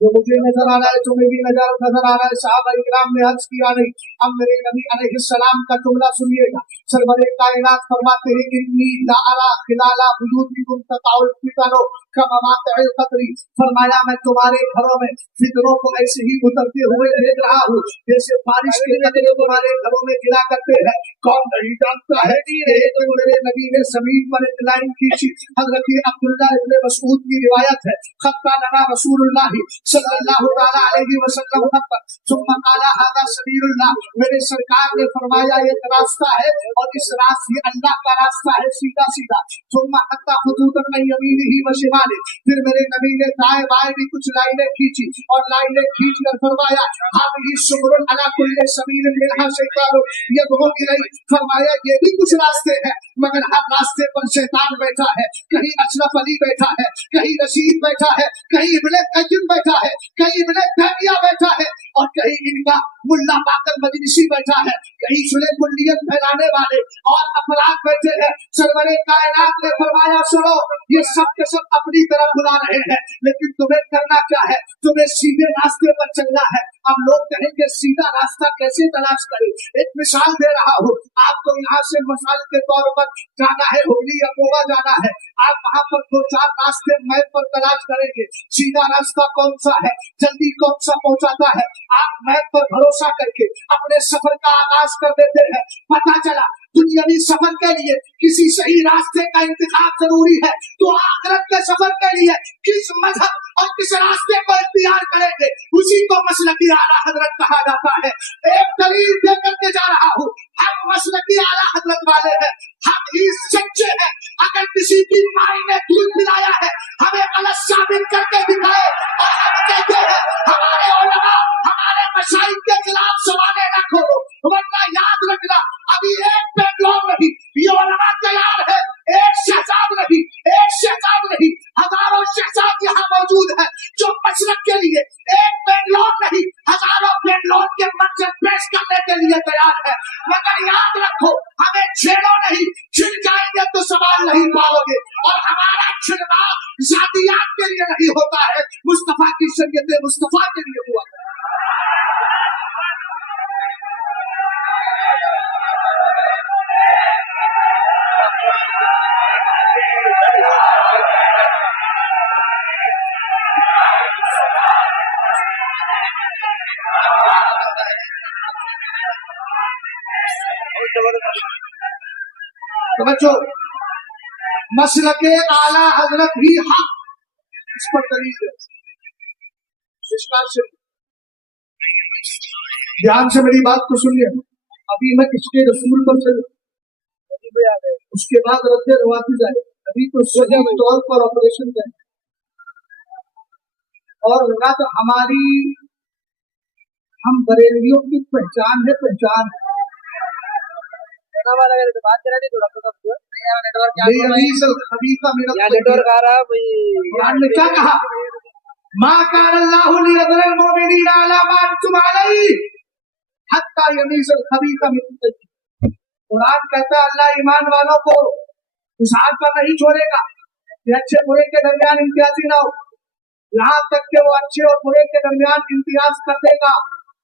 जो मुझे नजर आ रहा है, तुम्हें भी नजर आ रहा है। साहबा इकराम ने अर्ज किया नहीं। अब मेरे नबी अलैहिस्सलाम का जुमला सुनिएगा। सरवरे कायनात फरमाते हैं इन्नी ला अरा खिलाला बुयूतिकुम तताउल फितनो कमा मातइल कतरी। फरमाया मैं तुम्हारे घरों में फितरों को ऐसे ही उतरते हुए देख रहा हूँ जैसे बारिश के कतरे तुम्हारे घरों में गिरा करते हैं। कौन नहीं जानता है एक मेरे नबी ने जमीन पर एक लाइन खींची। हजरत अब्दुल्लाह इब्न मसऊद की रिवायत है, खत्ता लना रसूलुल्लाह सल्लल्लाहु तआला अलैहि वसल्लम पर सुम्मा काला हादा सबीलुल्लाह। मेरे सरकार ने फरमाया एक रास्ता है और इस रास्ते अल्लाह का रास्ता है सीधा सीधा। सुम्मा हत्ता खुतूतन में यमीनिही व शिमाली। फिर मेरे नबी ने दाएं बाएं भी कुछ लाइनें खींची और लाइनें खींच कर फरमाया हादिही शुमरुन अला कुल्ली सबीलिन मिनहा शैतान यदहु इलैहि। फरमाया ये भी कुछ रास्ते हैं मगर हर रास्ते पर शैतान बैठा है। कहीं अशरफ अली बैठा है, कहीं रशीद बैठा है, कहीं इब्ने कय्यिम बैठा है, कहीं इब्ने तैमिया बैठा है और कहीं इनका मुल्ला बाकर मजलिसी बैठा है, कहीं सुलेकुल्लियत फैलाने वाले और अफराद बैठे हैं। सरवरे कायनात ने फरमाया सुनो ये सब के सब अपनी तरफ बुला रहे हैं लेकिन तुम्हें करना क्या है? तुम्हें सीधे रास्ते पर चलना है। अब लोग कहेंगे सीधा रास्ता कैसे तलाश करें? एक मिसाल दे रहा हूँ आपको। यहाँ से मिसाल के तौर पर जाना है हुगली या गोवा जाना है, आप वहाँ पर 2-4 रास्ते मैप पर तलाश करेंगे। सीधा रास्ता कौन सा है, जल्दी कौन सा पहुँचाता है, आप मैप पर भरोसा करके अपने सफर का आगाज कर देते हैं। पता चला दुनियावी सफर के लिए किसी सही रास्ते का इंतखाब जरूरी है तो आखिरत के सफर के लिए किस मजहब और किस रास्ते को इख्तियार करेंगे उसी को मसलकी आला हजरत कहा जाता है। एक दलील देकर के जा रहा हूँ, हम मसलकी आला हजरत वाले हैं, हम ही सच्चे हैं। अगर किसी की माई ने दूध पिलाया है हमें गलत साबित करके दिखाए और हम कहते हैं हमारे उलमा हमारे मशाइख के खिलाफ सवाले न खोलो, वरना याद रखना अभी एक पेट्रोल नहीं ये उलमा तैयार है। एक शहजाद नहीं, एक शहजाद नहीं, हजारों शहजाद यहाँ मौजूद है जो मशरक के लिए एक पेट्रोल नहीं हजारों पेट्रोल के मंजर पेश करने के लिए तैयार है। मगर याद रखो हमें छेड़ो नहीं, छिड़ जाएंगे तो सवाल नहीं पाओगे। और हमारा चुनाव जातियात के लिए नहीं होता है, मुस्तफा की शरीयत मुस्तफा के लिए हुआ है। समझो, मसलके आला हजरत ही हक, इस पर दलील है। विस्तार से ध्यान से मेरी बात को सुनिए। अभी मैं किसके रसूल पर चलूं, उसके बाद रद्द रवाती जाए। अभी तो सही तौर पर ऑपरेशन करें, और ना तो हम बरेलियों की पहचान है, पहचान है। बात करा थी थोड़ा नेटवर्क नेटवर्क आ रहा भाई। ने क्या कहा? मां कान अल्लाहु लियज़लिल मुमिनीना अला मा अंतुम अलैहि हत्ता यमीज़ल खबीसा मिन तय्यिब। कुरान कहता है अल्लाह ईमान वालों को इस हाल पर नहीं छोड़ेगा कि अच्छे बुरे के दरमियान इम्तियाजी ना हो, यहाँ तक कि वो अच्छे और बुरे के दरमियान इम्तियाज कर देगा।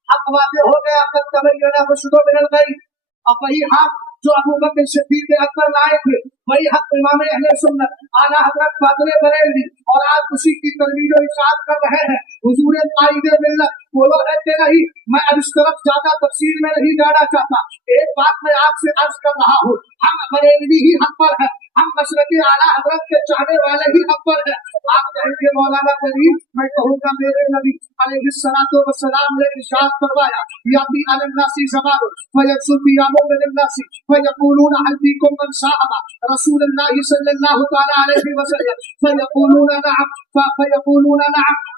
हक वाज़ेह हो गया, कद तबय्यना रुश्दु मिनल गई। अब वही हक जो अबू बकर सिद्दीक़ अकबर लाए थे, वही हक इमाम अहले सुन्नत आला हज़रत क़ादिर बरेलवी और आज उसी की तरवीज और इशाअत कर रहे हैं। हुजूर कायदे मिल्लत बोलो है कि नहीं। मैं अब इस तरफ ज्यादा तफसील में नहीं जाना चाहता। एक बात मैं आपसे अर्ज कर रहा हूँ, हम बरेलवी ही हक पर है, हम मसलके आला हज़रत के चाहने वाले ही हक पर है। आप कहेंगे मौलाना करीम, मैं कहूँगा मेरे नबी अलैहिस्सलातु वस्सलाम ने इरशाद फरमाया, याती अलन्नासी ज़मानुन फयक्सुफी यामुन्नासी फयक़ूलून हल फीकुम मन साहबा रसूलुल्लाह सल्लल्लाहु तआला अलैहि वसल्लम फयक़ूलून नअम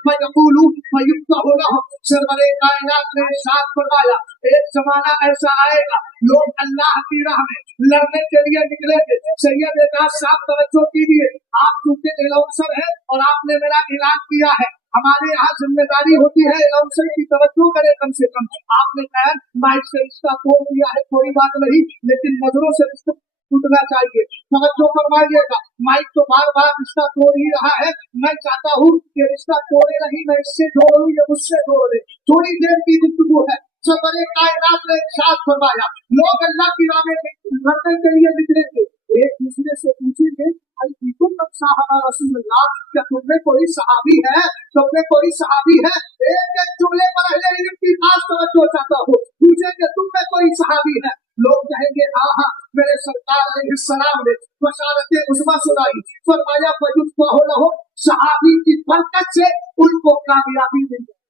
फयक़ूलू फयुफ्तहु लहुम। सरवरे कायनात ने इरशाद फरमाया, एक जमाना ऐसा आएगा लोग अल्लाह की राह में लड़ने के लिए निकलेंगे। सैयद ने कहा साहब तवज्जो कीजिए, आप चूंकि एलाउंसर है और आपने मेरा ऐलान किया है, हमारे यहाँ जिम्मेदारी होती है एलाउंसर की तवज्जो करे कम से कम। आपने कहा माइक से रिश्ता तोड़ दिया है, कोई बात नहीं, लेकिन नजरों से रिश्ता टूटना चाहिए। तवज्जो फरमाइएगा, माइक तो बार बार रिश्ता तोड़ ही रहा है। मैं चाहता हूँ कि रिश्ता तोड़े नहीं, मैं इससे जोड़ूं या मुझसे जोड़ ले। थोड़ी देर की गुफ्तगू है। सबरे कायनात ने इरशाद फरमाया, लोग अल्लाह की राह में लड़ने के लिए निकलेंगे, एक दूसरे से पूछेंगे साहबा रसूलुल्लाह, क्या तुमने कोई सहाबी है, तुमने कोई सहाबी है। एक एक जुमले पर अहले इल्म की खास तवज्जो चाहता हूँ, पूछेंगे तुम में कोई सहाबी है। लोग कहेंगे हाँ हाँ, मेरे सरकार अलैहिस्सलाम ने बशारत उस्मा सुनाई, फरमाया फयुफ्तहु लहुम, सहाबी की बरकत से उनको कामयाबी मिल जाए।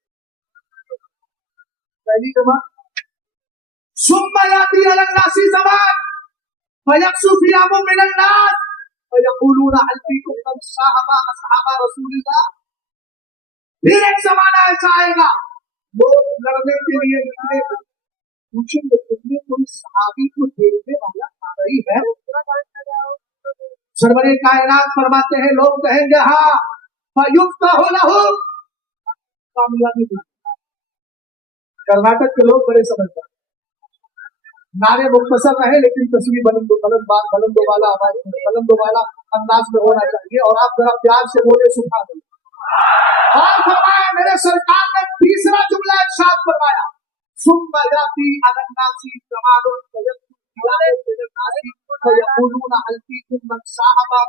पहली जमात सुम्मा याती अलन्नासी ज़मान फयक्सु फियामुन मिनन नास फयक़ूलून हल फीकुम मन साहबा असहाबा रसूलिल्लाह। फिर एक जमाना ऐसा आएगा लोग लड़ने के लिए निकलेंगे, पूछेंगे तुमने कोई सहाबी को देखने वाला ताबई है। सरवरे कायनात फरमाते हैं, लोग कहेंगे हाँ, फयुफ्तहु लहुम, कामयाबी मिल। कर्नाटक के लोग बड़े समझदार, नारे मुख्तसर रहे लेकिन तस्वीर बुलंदो वाला अंदाज में होना चाहिए। और आप जरा प्यार से बोले सुभान अल्लाह। और फरमाया मेरे सरकार ने तीसरा जुमला इरशाद फरमाया, सुम्मा याती अलन्नासी ज़मानुन फयक़ूलून हल फीकुम मन साहबा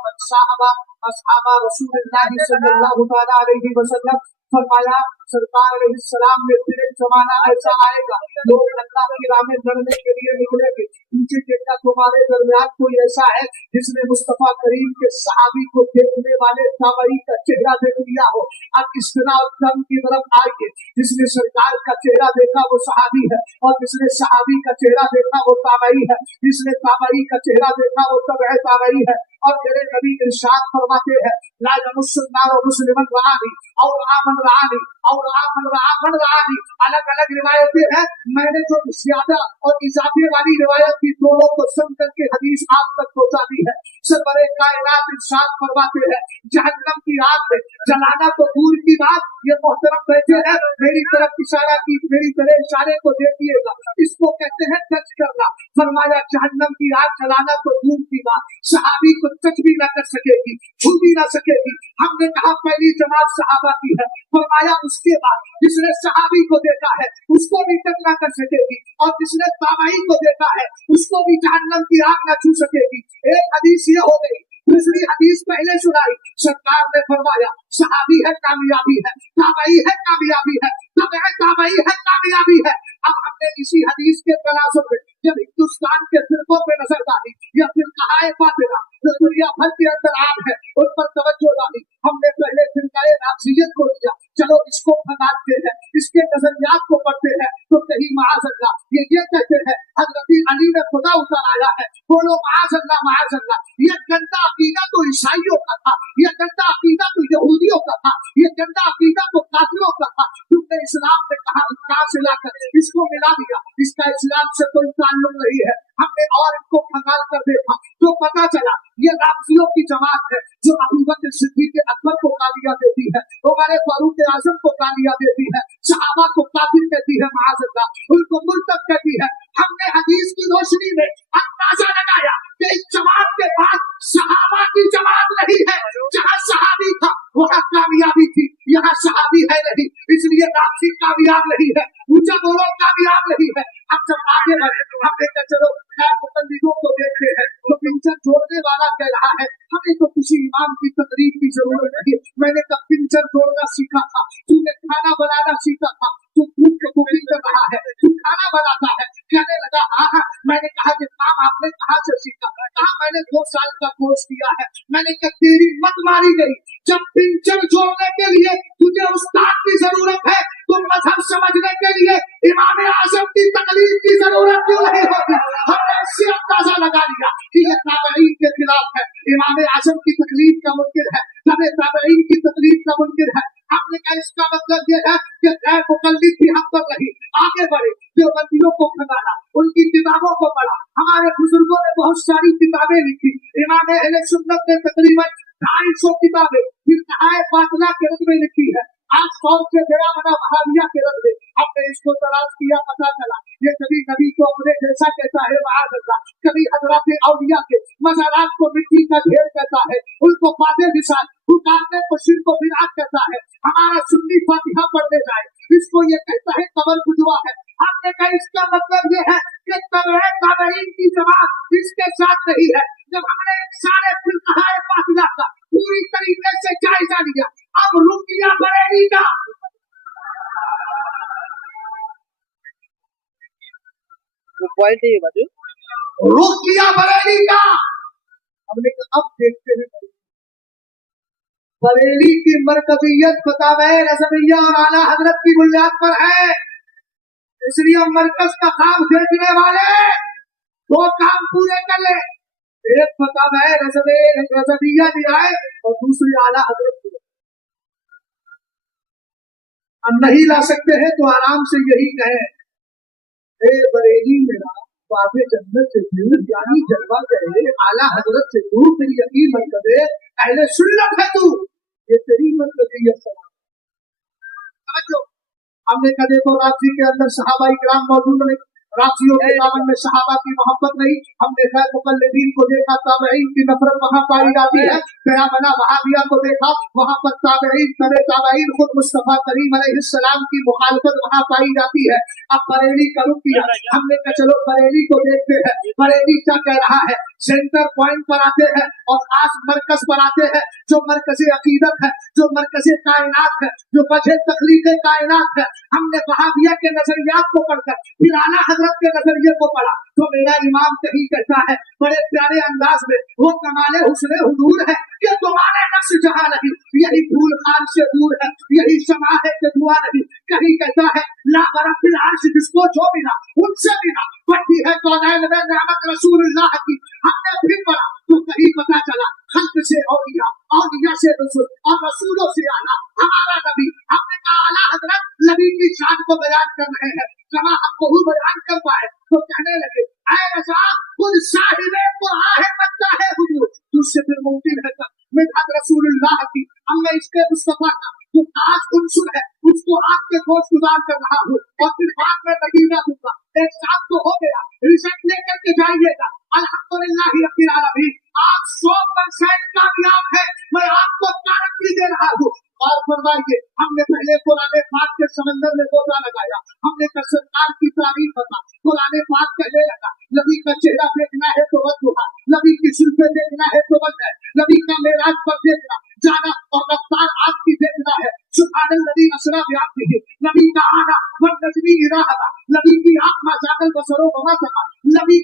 असहाबा रसूलुल्लाह सल्लल्लाहु तआला अलैहि वसल्लम। फरमाया सरकार अलैहिस्सलाम ने फिर एक जमाना ऐसा आएगा लोग अल्लाह की राह में लड़ने के लिए निकलेंगे, पूछेंगे क्या तुम्हारे दरमियान कोई ऐसा है जिसने मुस्तफा करीम के सहाबी को देखने वाले ताबई का चेहरा देख लिया हो। अब इस तरह की तरफ आएंगे, जिसने सरकार का चेहरा देखा वो सहाबी है, और जिसने सहाबी का चेहरा देखा वो ताबई है, जिसने ताबई का चेहरा देखा वो तबअ ताबई है। और मेरे नबी इरशाद फरमाते हैं, ला यमुस्सुन्नार मुस्लिमन रआनी और आमन रआनी और आमन रआनी। अलग अलग रिवायतें हैं, मैंने जो ज्यादा और इजाफे वाली रिवायत की दोनों को सुन करके हदीस आप तक पहुंचा दी है। सरवरे कायनात इरशाद फरमाते हैं, जहन्नम की आग में जलाना तो दूर की बात, ये मोहतरम बैठे हैं, मेरी तरफ इशारा की, मेरी तरह इशारे को देखिएगा, इसको कहते हैं टच करना। फरमाया जहन्नम की आग जलाना तो दूर की बात, सहाबी को टच भी न कर सकेगी, छू भी न सकेगी। हमने कहा पहली जमात सहाबा की है, फरमाया उसके बाद जिसने सहाबी को देखा है उसको भी टच न कर सकेगी, और जिसने ताबाई को देखा है उसको भी जहन्नम की आग न छू सकेगी। एक हदीस ये हो गई, दूसरी हदीस पहले सुनाई, सरकार ने फरमाया सहाबी है कामयाबी है, ताबई है कामयाबी है, ताबई है कामयाबी है। अब हमने इसी हदीस के तनासुब में जब हिंदुस्तान के फिरकों पे नजर डाली या फिर कहाए फातिहा जो दुनिया भर के अंदर आम है उन पर तवज्जो डाली, हमने पहले फिरकाए नासियत को लिया, चलो इसको भगाते हैं, इसके नजरियात को पढ़ते हैं, तो कहीं माअज़ल्लाह ये कहते हैं हजरत अली ने खुदा उतारा है, बोलो माअज़ल्लाह। ये गंदा अकीदा तो ईसाइयों का था, ये गंदा अकीदा तो यहूदियों का था, ये गंदा अकीदा तो काफिरों का था। तुमने इस्लाम में कहा से लाकर इसको मिला दिया, इसका इस्लाम से कोई ताल्लुक नहीं है। हमने और इनको खंगाल कर देखा तो पता चला ये राफियों की जमात है जो अबू बकर सिद्दीक अकबर को गालियां देती है, उमर फारूक आजम को गालियां देती है, सहाबा को काफिर कहती है, माअज़ल्लाह उनको मुर्तद कहती है। हमने हदीस की रोशनी में अंदाजा लगाया कि इस जमात के बाद सहाबा की जमात नहीं है, जहाँ सहाबी था वहाँ कामयाबी थी, यहाँ सहाबी है नहीं, इसलिए राफी कामयाब नहीं है, ऊंचा बोलो कामयाब नहीं है। अब जब आगे बढ़े हमने कहा चलो मुकल्लिदों को देखते हैं, तो पिंचर जोड़ने वाला कह रहा है हमें तो किसी इमाम की तकरीर की जरूरत नहीं, मैंने कब पिंचर जोड़ना सीखा था, तूने खाना बनाना सीखा था, तू खुद का कुकिंग कर रहा है, तू खाना बनाता है। कहने लगा हाँ, मैंने कहा कि काम आपने कहाँ से सीखा, कहा मैंने 2 साल का कोर्स किया है। मैंने कहा तेरी मत मारी गई, जब पिंचर जोड़ने के लिए तुझे उस्ताद की जरूरत है तो मजहब समझने के लिए इमाम आजम की तकलीफ की जरूरत क्यों नहीं होती। हमने इससे अंदाजा लगा लिया कि ये ताबईन के खिलाफ है, इमाम आजम की तकलीफ का मुनकिर है, तबे ताबईन की तकलीफ का मुनकिर है। हमने कहा इसका मतलब ये है कि गैर मुकल्लिद भी हम पर नहीं, आगे बढ़े, देवबंदियों को खंगाला, उनकी किताबों को पढ़ा। हमारे बुजुर्गों ने बहुत सारी किताबें लिखी, इमाम अहले सुन्नत ने तकरीबन 250 किताबें, फिर कहाए फातिहा के रद में लिखी है, आज 100 से मेरा बना वहाबिया के रद में। हमने इसको तलाश किया, पता चला ये कभी नबी को अपने जैसा कहता है माअज़ल्लाह, कभी हज़रात औलिया के मज़ारात को मिट्टी का ढेर कहता है, उनको फाते विसाल उतारने को शिर को बिरात कहता है। हमारा सुन्नी फातिहा पढ़ने जाए इसको ये कहता है कबर खुजवा है। हमने कहा इसका मतलब ये है कि ताबईन की जमात इसके साथ नहीं है। जब हमने सारे फिरकाए फातिहा का पूरी तरीके से जायजा लिया, अब रुकिया बरेली का पॉइंट है ये बाजू रुकिया बरेली का हमने कहा अब देखते हैं बरेली की मरकजियत फतावा रज़विय्या और आला हजरत की बुनियाद पर है, इसलिए मरकज का काम देखने वाले 2 काम पूरे कर ले, एक फतावा रज़विय्या दिया है और दूसरी आला हजरत की। हम नहीं ला सकते हैं तो आराम से यही कहें, ए बरेली मेरा बाबे जन्नत से दूर, यानी जलवा करे आला हजरत से दूर, तेरी यकीन मत करे अहले सुन्नत है तू, ये तेरी मरकजियत समझो। हमने कहा देखो राफी के अंदर सहाबा इकराम मौजूद नहीं, राफियों के दामन में सहाबा की मोहब्बत नहीं। हमने गैर मुकल्लिदीन को देखा, ताबईन की नफरत वहाँ पाई जाती है। गया बना वहाबिया को देखा, वहाँ पर ताबईन तबे ताबईन खुद मुस्तफा करीम अलैहिस्सलाम की मुखालफत वहाँ पाई जाती है। अब बरेली का रुख किया, हमने कहा चलो बरेली को देखते हैं, बरेली क्या कह रहा है। सेंटर पॉइंट पर आते हैं और खास मरकज पर आते हैं, जो मरकज़े अकीदत है, जो मरकज़े कायनात है, जो वजह तख्लीक़ कायनात है। हमने वहाबिया के नजरियात को पढ़कर फिर आला हजरत के नजरिए को पढ़ा तो मेरा इमाम कहीं कहता है बड़े प्यारे अंदाज में, वो कमाले हुस्ने हुजूर है कि तुम्हारे नक्श जहां नहीं, यही फूल खान से दूर है, यही समा है कि दुआ नहीं। कहीं कहता है ला बरफिल अर्श जिसको जो मिला उनसे मिला, बढ़ती है कौनैन में नेमत रसूलुल्लाह की। हमने फिर पढ़ा तो कहीं पता चला खल्क से औलिया, औलिया से रसूल और रसूलों से आला हमारा नबी। हमने कहा आला हजरत नबी की शान को बयान कर रहे हैं, कमा हम बहुत बयान कर पाए तो कहने लगे ऐ रजा खुद साहिबे कुरान बनता है हुजूर, तुझसे फिर मुमकिन है मिदहत रसूलुल्लाह इश्क़ मुस्तफा का जो खास उनसुर है उसको आपके गोश गुजार कर रहा हूँ और फिर बाद में नगीना दूंगा। एक काम तो हो गया, रिजल्ट लेकर के जाइएगा। अल्हम्दुलिल्लाह रब्बिल आलमीन, आप 100% कामयाब है। मैं आपको गारंटी दे रहा हूँ। और फरमाइए, हमने पहले कुरान पाक के समंदर में गोता लगाया, हमने सरकार की तारीफ बता। कुरान पाक कहने लगा नबी का चेहरा देखना है तो वक्त हुआ, नबी की जुल्फे देखना है तो वक्त है, नबी का मेराज पर देखना जाना और रफ्तार आपकी देखना है। सुब्हानल्लज़ी असरा बिअब्दिही, नबी का आना वन नजमी इराहा, नबी की आँख में जाकर बसरो बना सका, नबी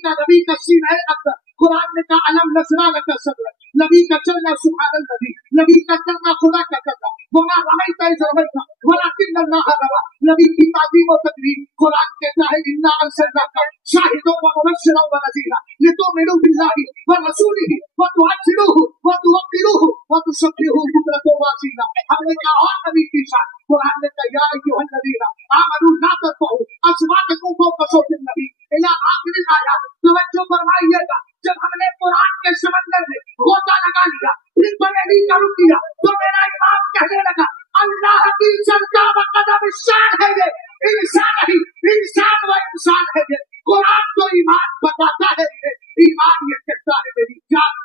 का सीना अक्सर कुरान ने कहा अलम नसरा लका सदरक, नबी का चलना सुब्हानल्लज़ी, नबी का करना खुदा का करना, वमा रमैता इज़ रमैता वलाकिन अल्लाह रमा, नबी की ताज़ीम और तकरीम कुरान कहता है इन्ना अरसलनाका शाहिदन व मुबश्शिरन व नज़ीरा लितुमिनु बिल्लाहि व रसूलिही व तुअज्जिरुहु व तुवक्किरुहु व तुसब्बिहुहु बुक्रतन व असीला। हमने कहा और नबी की शान, कुरान ने कहा या अय्युहल्लज़ीना आमनू ला तर्फऊ अस्वातकुम फौqa सौतिन नबी इला आखिरी आयत। तवज्जो फरमाइएगा, जब हमने कुरान के समंदर में गोता लगा लिया, फिर बरेली का रुक किया, तो मेरा इमाम कहने लगा अल्लाह की सरकार व कदम शान है ये, इंसान नहीं, इंसान व इंसान है ये। कुरान तो ईमान बताता है ये, ईमान ये कहता है मेरी जान।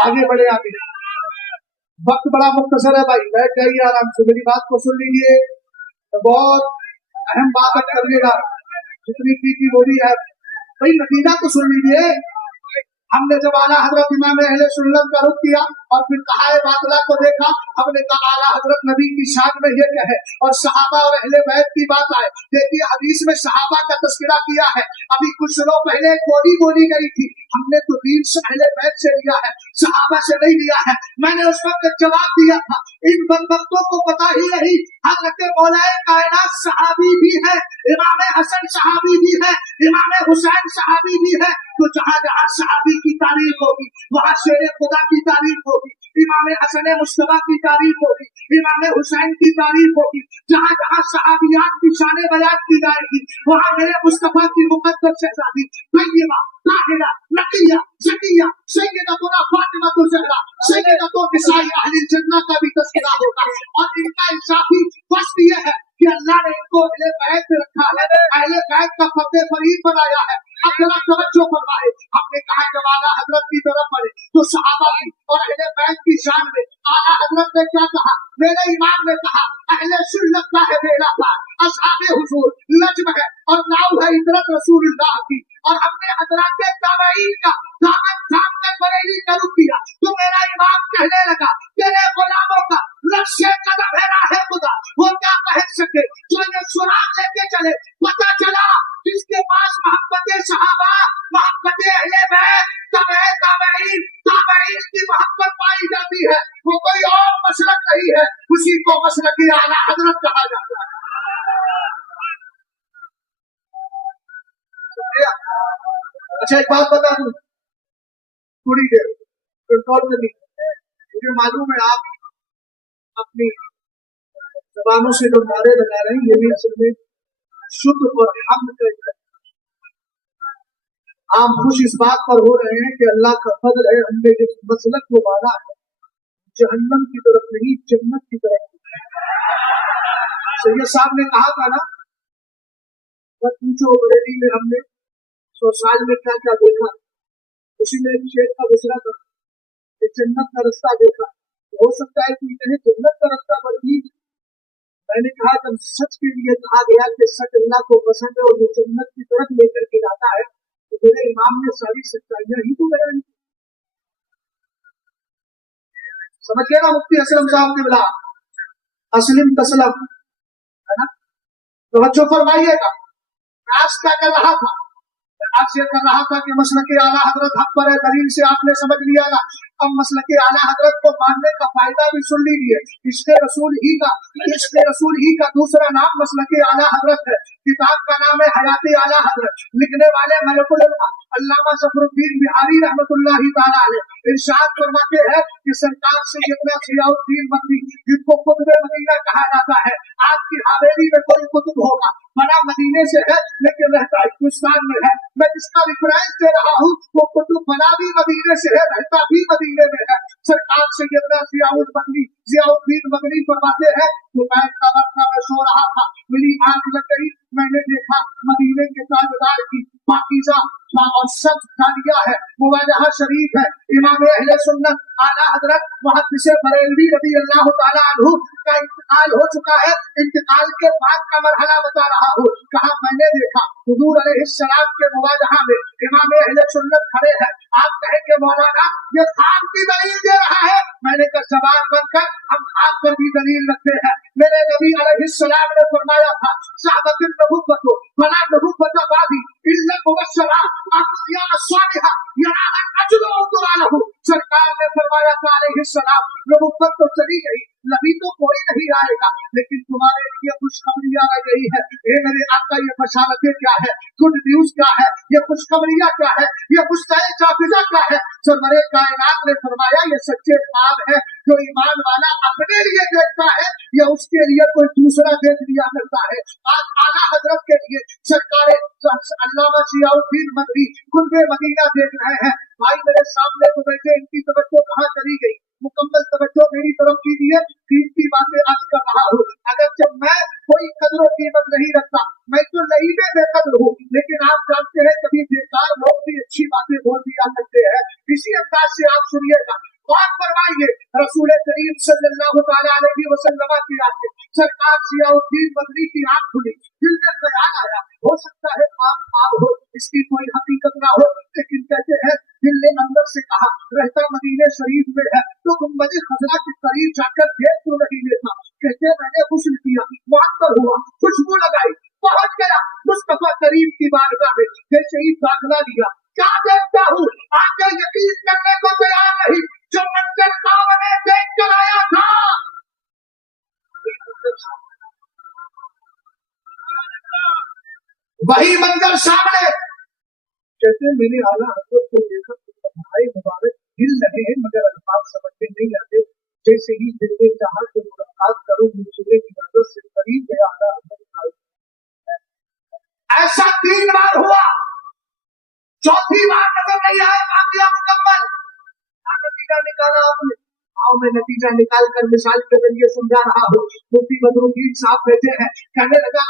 आगे बढ़े आगे, वक्त बड़ा मुख्तसर है भाई, बैठ जाइए आराम से, मेरी बात को सुन लीजिए। तो बहुत अहम बात करिएगा, जितनी की बोली है भाई, नतीजा तो सुन लीजिए। हमने जब आला हजरत इमाम अहले सुन्नत का रुख किया और फिर कहा बातला को देखा, हमने कहा आला हजरत नबी की शान में ये कहे और सहाबा और अहले बैत की बात आए। देखिए हदीस में सहाबा का तस्करा किया है, अभी कुछ दिनों पहले एक बोली बोली गई थी, हमने तो दीन से अहले बैत से लिया है, सहाबा से नहीं लिया है। मैंने उस वक्त जवाब दिया था, इन बदबख्तों को पता ही नहीं हजरत मौलाए कायनात सहाबी भी है, इमाम हसन सहाबी भी है, इमाम हुसैन सहाबी भी है। तो जहाँ जहाँ सहाबी की तारीफ होगी वहाँ शेर खुदा की तारीफ होगी, इमाम हसन मुस्तफा की तारीफ होगी, इमाम हुसैन की तारीफ होगी। जहाँ जहाँ सहाबियात की शान बयान की जाएगी वहाँ मेरे मुस्तफा की मुकद्दस शहजादी तय्यबा ताहिरा नकिया ज़किया सय्यदतुना फातिमा ज़हरा सय्यदतु निसाई अहले जन्नत का भी तज़किरा होगा। और इनका इंसाफी फर्स्ट ये है कि अल्लाह ने इनको अहले बैत रखा है, अहले बैत का फतेह फरीद बनाया है। अब जरा तवज्जो फरमाए, हमने कहा जब आला हजरत की तरफ बढ़े तो सहाबा की और अहले बैत की शान में आला हजरत ने क्या कहा, मेरे इमाम ने कहा अहले सुन्नत का है मेरा था, असहाबे हुजूर नज्म है और नाव है इतरत रसूलुल्लाह की। और हमने हजरत के ताबईन का दामन थाम कर बरेली का रुख किया, तो मेरा इमाम कहने लगा तेरे गुलामों का नक्शे कदम है राह खुदा, वो क्या कह सके जो ये सुराग लेके चले। पता चला जिसके पास मोहब्बत सहाबा, मोहब्बत अहले बैत, ताबईन की मोहब्बत पाई जाती है, वो कोई और मसलक नहीं है, उसी को मसलक आला हजरत कहा जाता है। अच्छा एक बात बता दूं, थोड़ी देर कंट्रोल करनी, मुझे मालूम है आप अपनी जबानों से जो नारे लगा रहे हैं ये भी असल में शुद्ध और हमद का, आप खुश इस बात पर हो रहे हैं कि अल्लाह का फजल है, हमने जिस मसलक को माना है जहन्नम की तरफ नहीं जन्नत की तरफ। सैयद साहब ने कहा था ना, मत पूछो बरेली में हमने 100 साल में क्या क्या देखा, उसी में एक शेख का गुजरा था, एक जन्नत का रास्ता देखा। हो सकता है कोई कहे जन्नत का रास्ता बदली, मैंने कहा जब सच के लिए कहा गया कि सच अल्लाह को पसंद है और वो जन्नत की तरफ लेकर के जाता है, तो मेरे इमाम ने सारी सच्चाइयां ही तो बयान की। समझिए ना मुफ्ती असलम साहब के बिला असलिम तसलम है ना, तो बच्चों फरमाइएगा आज क्या कर रहा था, आज ये कर रहा था कि मसलक आला हजरत हक पर है, दलील से आपने समझ लिया ना। अब मसलक आला हजरत को मानने का फायदा भी सुन लीजिए। इश्क़ रसूल ही का दूसरा नाम मसलक आला हजरत है। किताब का नाम है हयात आला हजरत। लिखने वाले मलकुल अल्लामा ज़फ़रुद्दीन बिहारी रहमतुल्लाहि तआला अलैह इरशाद फरमाते हैं कि सरकार सैयदना ज़ियाउद्दीन मदनी, जिनको कुतुब मदीना कहा जाता है, आपकी हवेली में कोई कुतुब होगा, बना मदीने से है लेकिन रहता हिंदुस्तान में है, मैं जिसका रेफरेंस दे रहा हूँ वो कुतुब बना भी मदीने से है, रहता भी मदीने में है। सरकार सैयदना ज़ियाउद्दीन मदनी फरमाते हैं कि मैं कब्र में सो रहा था, मेरी आंख लग गई, मैंने देखा मदीने के ताजदार की पाकीज़ा और सब्ज़ जानिया है, मुवाजहा शरीफ है। इमाम अहले सुन्नत आला हजरत मुहद्दिस बरेलवी रज़ी अल्लाह तआला अन्हु का इंतकाल हो चुका है। इंतकाल के बाद का मरहला बता रहा हूँ। कहा मैंने देखा हुजूर अलैहिस्सलाम के मुवाजहा में इमाम अहले सुन्नत खड़े हैं। आप कहेंगे मौलाना ये खाक की दलील दे रहा है, मैंने कहा जबान बनकर हम खाक पर भी दलील रखते हैं। मेरे नबी अलैहिस्सलाम ने फरमाया था साहबतुन नबुव्वतु वला नबुव्वत बादी इल्ला मुबश्शरा अक़िया स्वालिहा यराहा अजलु तुरालहु। सरकार ने फरमाया था अलैहिस्सलाम नबुव्वत तो चली गई, नबी तो कोई नहीं आएगा, लेकिन तुम्हारे लिए खुशखबरियां आ गई है। हे मेरे आका ये बशारतें क्या है, गुड न्यूज क्या है, ये खुशखबरियां क्या है, ये मुस्तैद जाफिजा क्या है। सरवरे कायनात ने फरमाया ये सच्चे ख्वाब है जो ईमान वाला अपने लिए देखता है या उसके लिए कोई दूसरा देख लिया करता है। आज आला हजरत के लिए सरकार अल्लामा ज़ियाउद्दीन मदनी कुतुब मदीना देख रहे हैं। भाई मेरे सामने तो बैठे, इनकी तवज्जो कहाँ चली गई? मुकम्मल तवज्जो मेरी तरफ कीजिए, कीमती बातें आज कर रहा हूँ। अगर जब मैं कोई कदर और कीमत नहीं रखता, मैं तो नहीं में बेकदर हूँ, लेकिन आप जानते हैं कभी बेकार लोग भी अच्छी बातें बोल दिया करते हैं। इसी अंदाज से आप सुनिएगा, गौर फरमाइए। रसूल करीम सल्लल्लाहु तआला अलैहि वसल्लम की आंखें, सरकार ज़ियाउद्दीन मदनी की आंख खुली, दिल में ख्याल आया, हो सकता है आप हो, इसकी कोई हकीकत ना हो, लेकिन कहते हैं दिल ने अंदर से कहा रहता मदीने शरीफ में है तो गुंबद खजरा के करीब जाकर देख क्यों नहीं लेता। कहते मैंने गुस्ल किया, मुअत्तर हुआ, खुशबू लगाई, पहुंच गया मुस्तफा करीम की बारगाह में, जैसे ही दाखिला लिया क्या देखता हूँ, आगे यकीन करने को तैयार नहीं, जो मंजर ख्वाब में देख कर आया था वही मंजर सामने। कहते मेरे आला हजरत को देखकर भाई मुबारक दिल लगे हैं, मगर अल्फाज समझ में नहीं आते। जैसे ही दिल में चाहा कि मुलाकात करूं मुझे की मदद से करीब गया आला हजरत। ऐसा 3 बार हुआ, चौथी बार नजर नहीं आया, वाक़या मुकम्मल। नतीजा निकाला आपने, आओ मैं नतीजा निकाल कर मिसाल के जरिए समझा रहा हूँ। मुफ्ती बदरुद्दीन साहब बैठे हैं, कहने लगे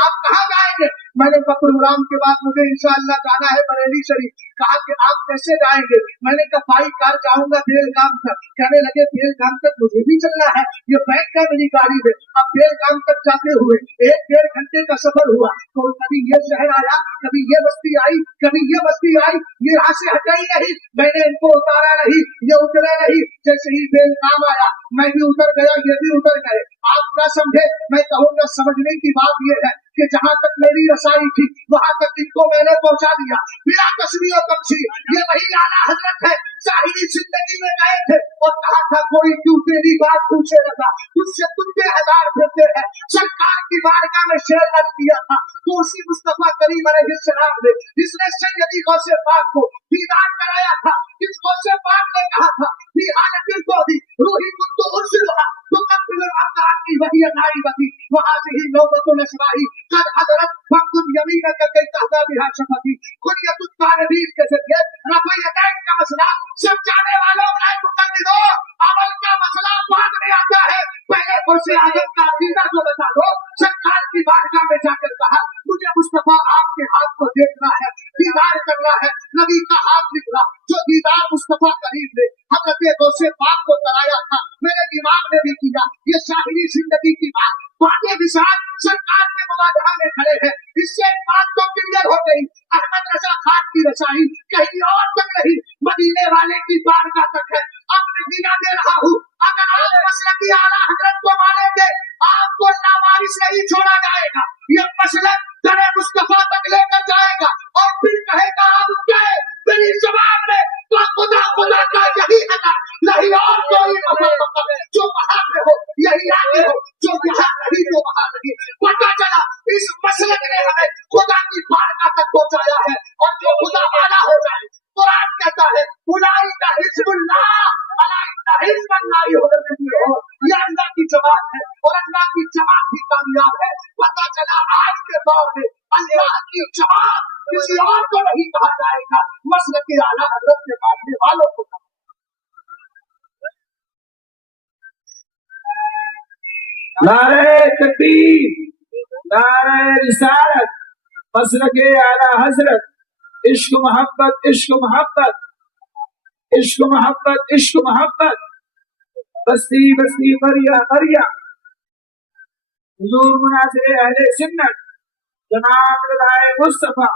आप कहाँ जाएंगे? मैंने कहा प्रोग्राम के बाद मुझे इंशाअल्लाह जाना है बरेली शरीफ। कहा कि आप कैसे जाएंगे? मैंने कहा बाई कार जाऊंगा बेलगाम तक। कहने लगे बेलगाम तक मुझे भी चलना है, ये बैठ कर मेरी गाड़ी में। अब बेलगाम तक जाते हुए 1-1.5 घंटे का सफर हुआ, तो कभी ये शहर आया, कभी ये बस्ती आई, कभी ये बस्ती आई, ये यहाँ से हटा ही नहीं। मैंने इनको उतारा नहीं, ये उतरे नहीं। जैसे ही बेलगाम आया मैं भी उतर गया, ये भी उतर गए। आप क्या समझे? मैं कहूँगा समझने की बात यह है कि जहाँ तक मेरी रसाई थी वहां तक इनको मैंने पहुंचा दिया बिना कसमी और कमसी। ये वही आला हजरत है, साहिली जिंदगी में गए थे और कहा था कोई क्यों तेरी बात पूछे लगा, तुझसे कुत्ते 1000 फिरते हैं। सरकार की बारगाह में शेर रख दिया था, तो उसी मुस्तफा करीम अलैहिस्सलाम ने इसने सैयदी गौसे पाक को दीदार कराया था। इस गौसे पाक ने कहा था फी हालतिल कौदी रूही कुन्तु उर्सिलुहा तुकब्बिलु अक़ाकी वही नाइबती वहां से ही नौबतुल असबाही कद हजरत फकुद यमीनक कई तहदा बिहा शफती। कुनियतुल तारीफ के जरिए रफ़ा यदैन का मसला समझाने वालों ने मुकद्दिरो अमल का मसला बाद में आता है, पहले गौसे आजम का अकीदा तो बता दो। सरकार की बारगाह में जाकर कहा मुझे मुस्तफा आपके हाथ को देखना है, दीदार करना है। नबी का हाथ निकला जो दीदार मुस्तफा करीम ने हजरत गौसे पाक को कराया था, मेरे इमाम ने भी किया। ये शाहिरी जिंदगी की बात बातें विशाल सरकार के मुवाजहा में खड़े हैं। इससे एक बात तो क्लियर हो गई, अहमद रजा खान की रसाई कहीं और तक नहीं, मदीने वाले की बारगाह तक है। अब नतीजा दे रहा हूँ, अगर आप मसलक आला हजरत को मानेंगे आपको लावारिस नहीं छोड़ा जाएगा। ये मसलक दरे मुस्तफा तक लेकर जाएगा और फिर कहेगा आप गए मेरी जबान में तो खुदा खुदा का यही होशियार को नहीं कहा जाएगा, मसलक के आला हजरत के मानने वालों को कहा। नारे तकबीर, नारे रिसालत, मसलक के आला हजरत, इश्क मोहब्बत, इश्क मोहब्बत, इश्क मोहब्बत, इश्क मोहब्बत, बस्ती बस्ती करिया करिया, हुजूर मुनासिर अहले सुन्नत जनाब रज़ाए मुस्तफा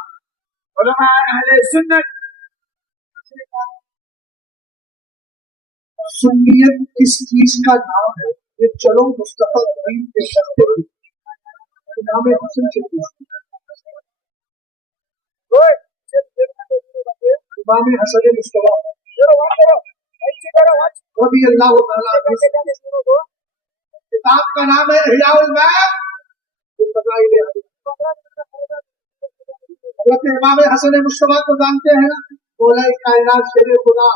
उलमा अहले सुन्नत। सुन्नियत किस चीज का नाम है? ये चलो मुस्तफा करीम के करते इमाम हसन से पूछते, इमाम हसन मुस्तफा रज़ी अल्लाह तआला अन्हु, किताब का नाम है हियाउल मौत। हज़रत इमाम हसन मुस्तफा को जानते हैं ना, मौला कायनात शेर खुदा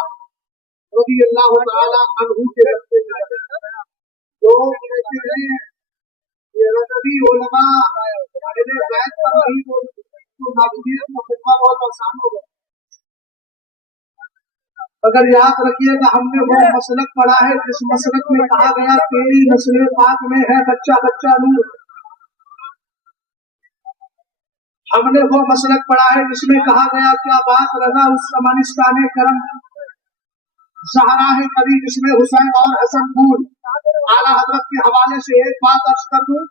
रज़ी अल्लाह तआला अन्हु के रस्ते में लोग कहते हैं ये रज़वी उलमा इन्हें बैत पर नहीं बोलते, तो नाज़रीन का फितवा बहुत आसान होगा। अगर याद रखिएगा, हमने वो मसलक पढ़ा है जिस मसलक में कहा गया तेरी नस्ल पाक में है बच्चा बच्चा नूर। हमने वो मसलक पढ़ा है जिसमें कहा गया क्या बात रजा उस अफगानिस्तान करम सहारा है कभी जिसमें हुसैन और हसन फूल। आला हजरत के हवाले से एक बात अर्ज कर दूं,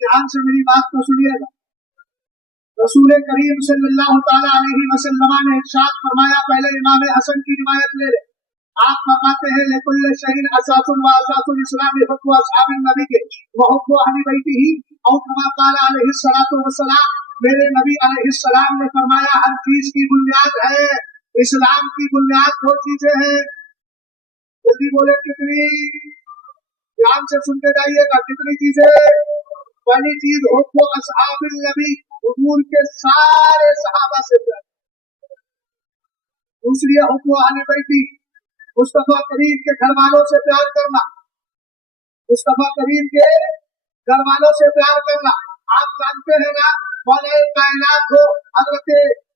ध्यान से मेरी बात को सुनिएगा। रसूल करीम सल्लल्लाहु तआला अलैहि वसल्लम ने इरशाद फरमाया, पहले इमाम हसन की रिवायत ले ले। आप फरमाते हैं लिकुल्लि शैइन असासुन व असासुल इस्लाम हुब्बु असहाबिन नबी के व हुब्बु अहली बैतिही और कमा क़ाल अलैहि सलातु व सलाम, मेरे नबी अलैहि सलाम ने फरमाया हर चीज की बुनियाद है, इस्लाम की बुनियाद दो चीजें हैं। जल्दी बोले कितनी? ध्यान से सुनते जाइएगा, कितनी चीजें? पहली चीज हुब्बु असहाबिन नबी, हुजूर के सारे सहाबा से प्यार। दूसरी हुब्बु अहली बैती, मुस्तफा करीम के घर वालों से प्यार करना, मुस्तफा करीम के घर वालों से प्यार करना। आप जानते हैं ना, मौला कायनात हो हजरत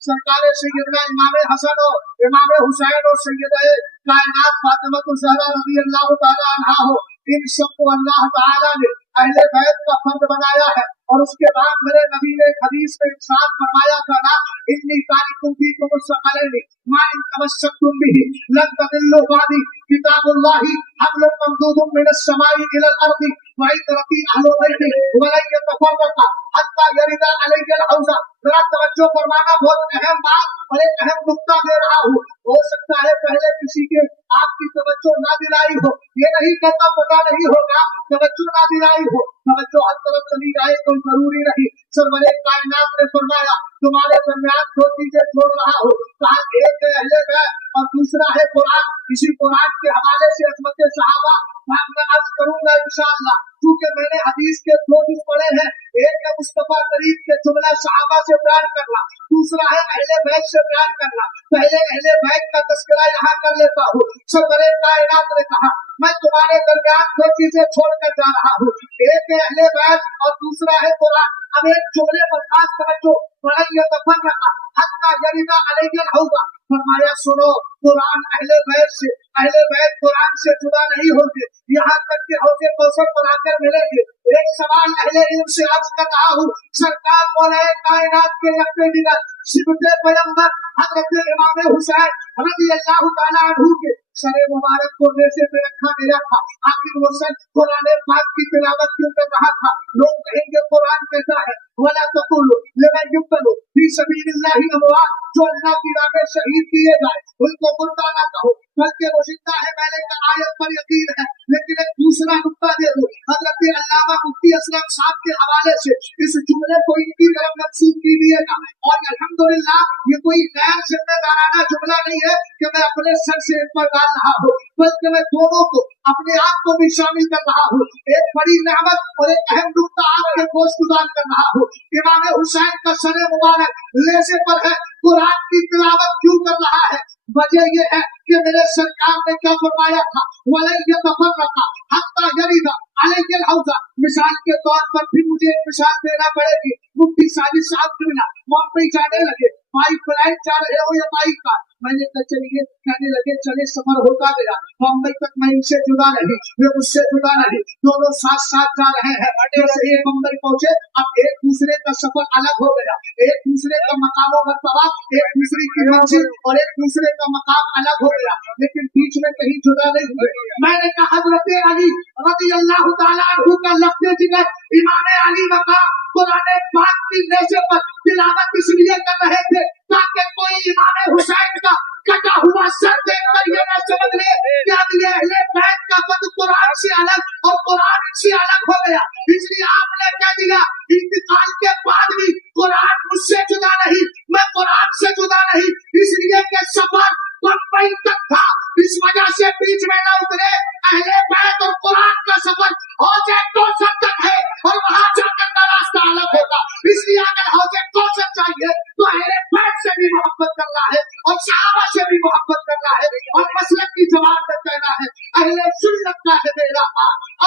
सरकार सैयदना इमाम हसन हो, इमाम हुसैन हो, सैयदा कायनात फातिमा ज़हरा रज़ी अल्लाह तआला अन्हा हो, इन सबको अल्लाह ताला ने अहले बैत का फर्द बनाया है। और उसके बाद मेरे नबी ने हदीस में इरशाद फरमाया था ना, इन्नी तारिकुम फीकुम अस्सक़लैनि मा इन तमस्सकतुम बिही लन तदिल्लु बादी किताबुल्लाहि हब्लुम ममदूदुम मिनस समाई इलल अर्दी व इतरती अहलु बैति व लन यतफर्रका हत्ता यरिदा अलैहिल हौज़ा। जरा तवज्जो फरमाना, बहुत अहम बात और एक अहम नुक्ता दे रहा हूँ। हो सकता है पहले किसी के आपकी तवज्जो ना दिलाई हो, ये नहीं कहता पता नहीं होगा, तवज्जो ना दिलाई हो, तवज्जो हर तरफ चली जाए कोई जरूरी नहीं। सरवरे कायनात ने फरमाया तुम्हारे दरमियान दो चीजें छोड़ रहा हो, कहा एक है अहले बैत और दूसरा है कुरान। इसी कुरान के हवाले से अज़मत सहाबा मैं अर्ज करूंगा इंशाअल्लाह, क्योंकि मैंने हदीस के दो चीज पढ़े हैं, एक है मुस्तफा करीम के जुमला सहाबा से प्यार करना, दूसरा है अहले बैत से प्यार करना। पहले अहले बैत का तस्करा यहाँ कर लेता हूँ। सरवरे कायनात ने कहा मैं तुम्हारे दरमियान दो चीजें छोड़कर जा रहा हूँ, एक है अहले बैत और दूसरा है कुरान। अब एक जुमले पर खास तवज्जो, बड़ैया तफर्रका हत्ता यरिदा अलैहिल हौज़ा, फरमाया सुनो कुरान अहले बैत से, अहले बैत कुरान से जुदा नहीं होंगे यहाँ तक के हौज़े कौसर पर आकर मिलेंगे। एक सवाल अहले इल्म से अर्ज कर रहा हूँ, सरकार मौला कायनात के यक्ते दिगर सिबते पैगंबर हजरत इमाम हुसैन रज़ी अल्लाह तआला अन्हु के सरे मुबारक को नेज़े पे रखा गया था। आखिर वो सर कुरान पाक की तिलावत क्यों कर रहा था? लोग कहेंगे कुरान कहता है वला तकुलु लिमन युक़तलु फी सबीलिल्लाहि अमवात, जो अल्लाह की राह में शहीद किए गए उनको मुर्दा ना कहो, बल्कि वो जिंदा है। मैंने कहा आयत पर यकीन है, लेकिन एक दूसरा नुक्ता दे दूं, हजरत अल्लामा मुफ्ती असलम साहब के हवाले से इस जुमले को इनकी तरफ मंसूब कीजिएगा। और अल्हम्दुलिल्लाह ये कोई गैर जिम्मेदाराना जुमला नहीं है कि मैं अपने सर से इन पर डाल रहा हूँ, बल्कि मैं दोनों को अपने आप को भी शामिल कर रहा हूँ। एक बड़ी नेमत और एक अहम नुक्ता आपके गोश गुजार कर रहा हूँ। इमाम हुसैन का सर मुबारक लेसे पर है, कुरान की तिलावत क्यों कर रहा है? वजह यह है कि मेरे सरकार ने क्या फरमाया था, वलन यतफर्रका हत्ता यरिदा अलैहिल हौज़। मिसाल के तौर पर फिर मुझे एक मिसाल देना पड़ेगी। मुफ्ती साजिद साहब क्यों ना मुंबई जाने लगे, बाइक फ्लाइट जा रहे हो या बाइक का, मैंने कहा चलिए, कहने लगे चले, सफर होता गया, मुंबई तक मैं इनसे जुड़ा नहीं, वे मुझसे जुड़ा नहीं, दोनों साथ साथ जा रहे हैं। जैसे ये मुंबई पहुंचे, अब एक दूसरे का सफर अलग हो गया, एक दूसरे का मकाम और मर्तबा, एक दूसरे की मंजिल और एक दूसरे का मकाम अलग हो गया, लेकिन बीच में कहीं जुड़ा नहीं हुए। मैंने कहा हजरत अली रज़ी अल्लाह तआला अन्हु का लफ्ज़ जिगर, इमाम अली मकाम कुरान पाक की नेज़े पर तिलावत इसलिए कर रहे थे ताकि कोई इमाम हुसैन का कटा हुआ सर देखकर ये न समझ ले कि अब ये अहले बैत का कद कुरान से अलग और कुरान से अलग हो गया। इसलिए आपने कह दिया इंतकाल के बाद भी कुरान मुझसे जुदा नहीं, मैं कुरान से जुदा नहीं, इसलिए कि सफर मुंबई तक था, इस वजह से बीच में न उतरे। अहले बैत और कुरान का सफर हौज़े कौसर तक है और वहां जाकर का रास्ता अलग होगा। इसलिए अगर हौज़े कौसर चाहिए तो अहले बैत से भी मोहब्बत करना है और सहाबा से भी मोहब्बत करना है और मसलक की जबान में कहना है अहले सुन्नत का है मेरा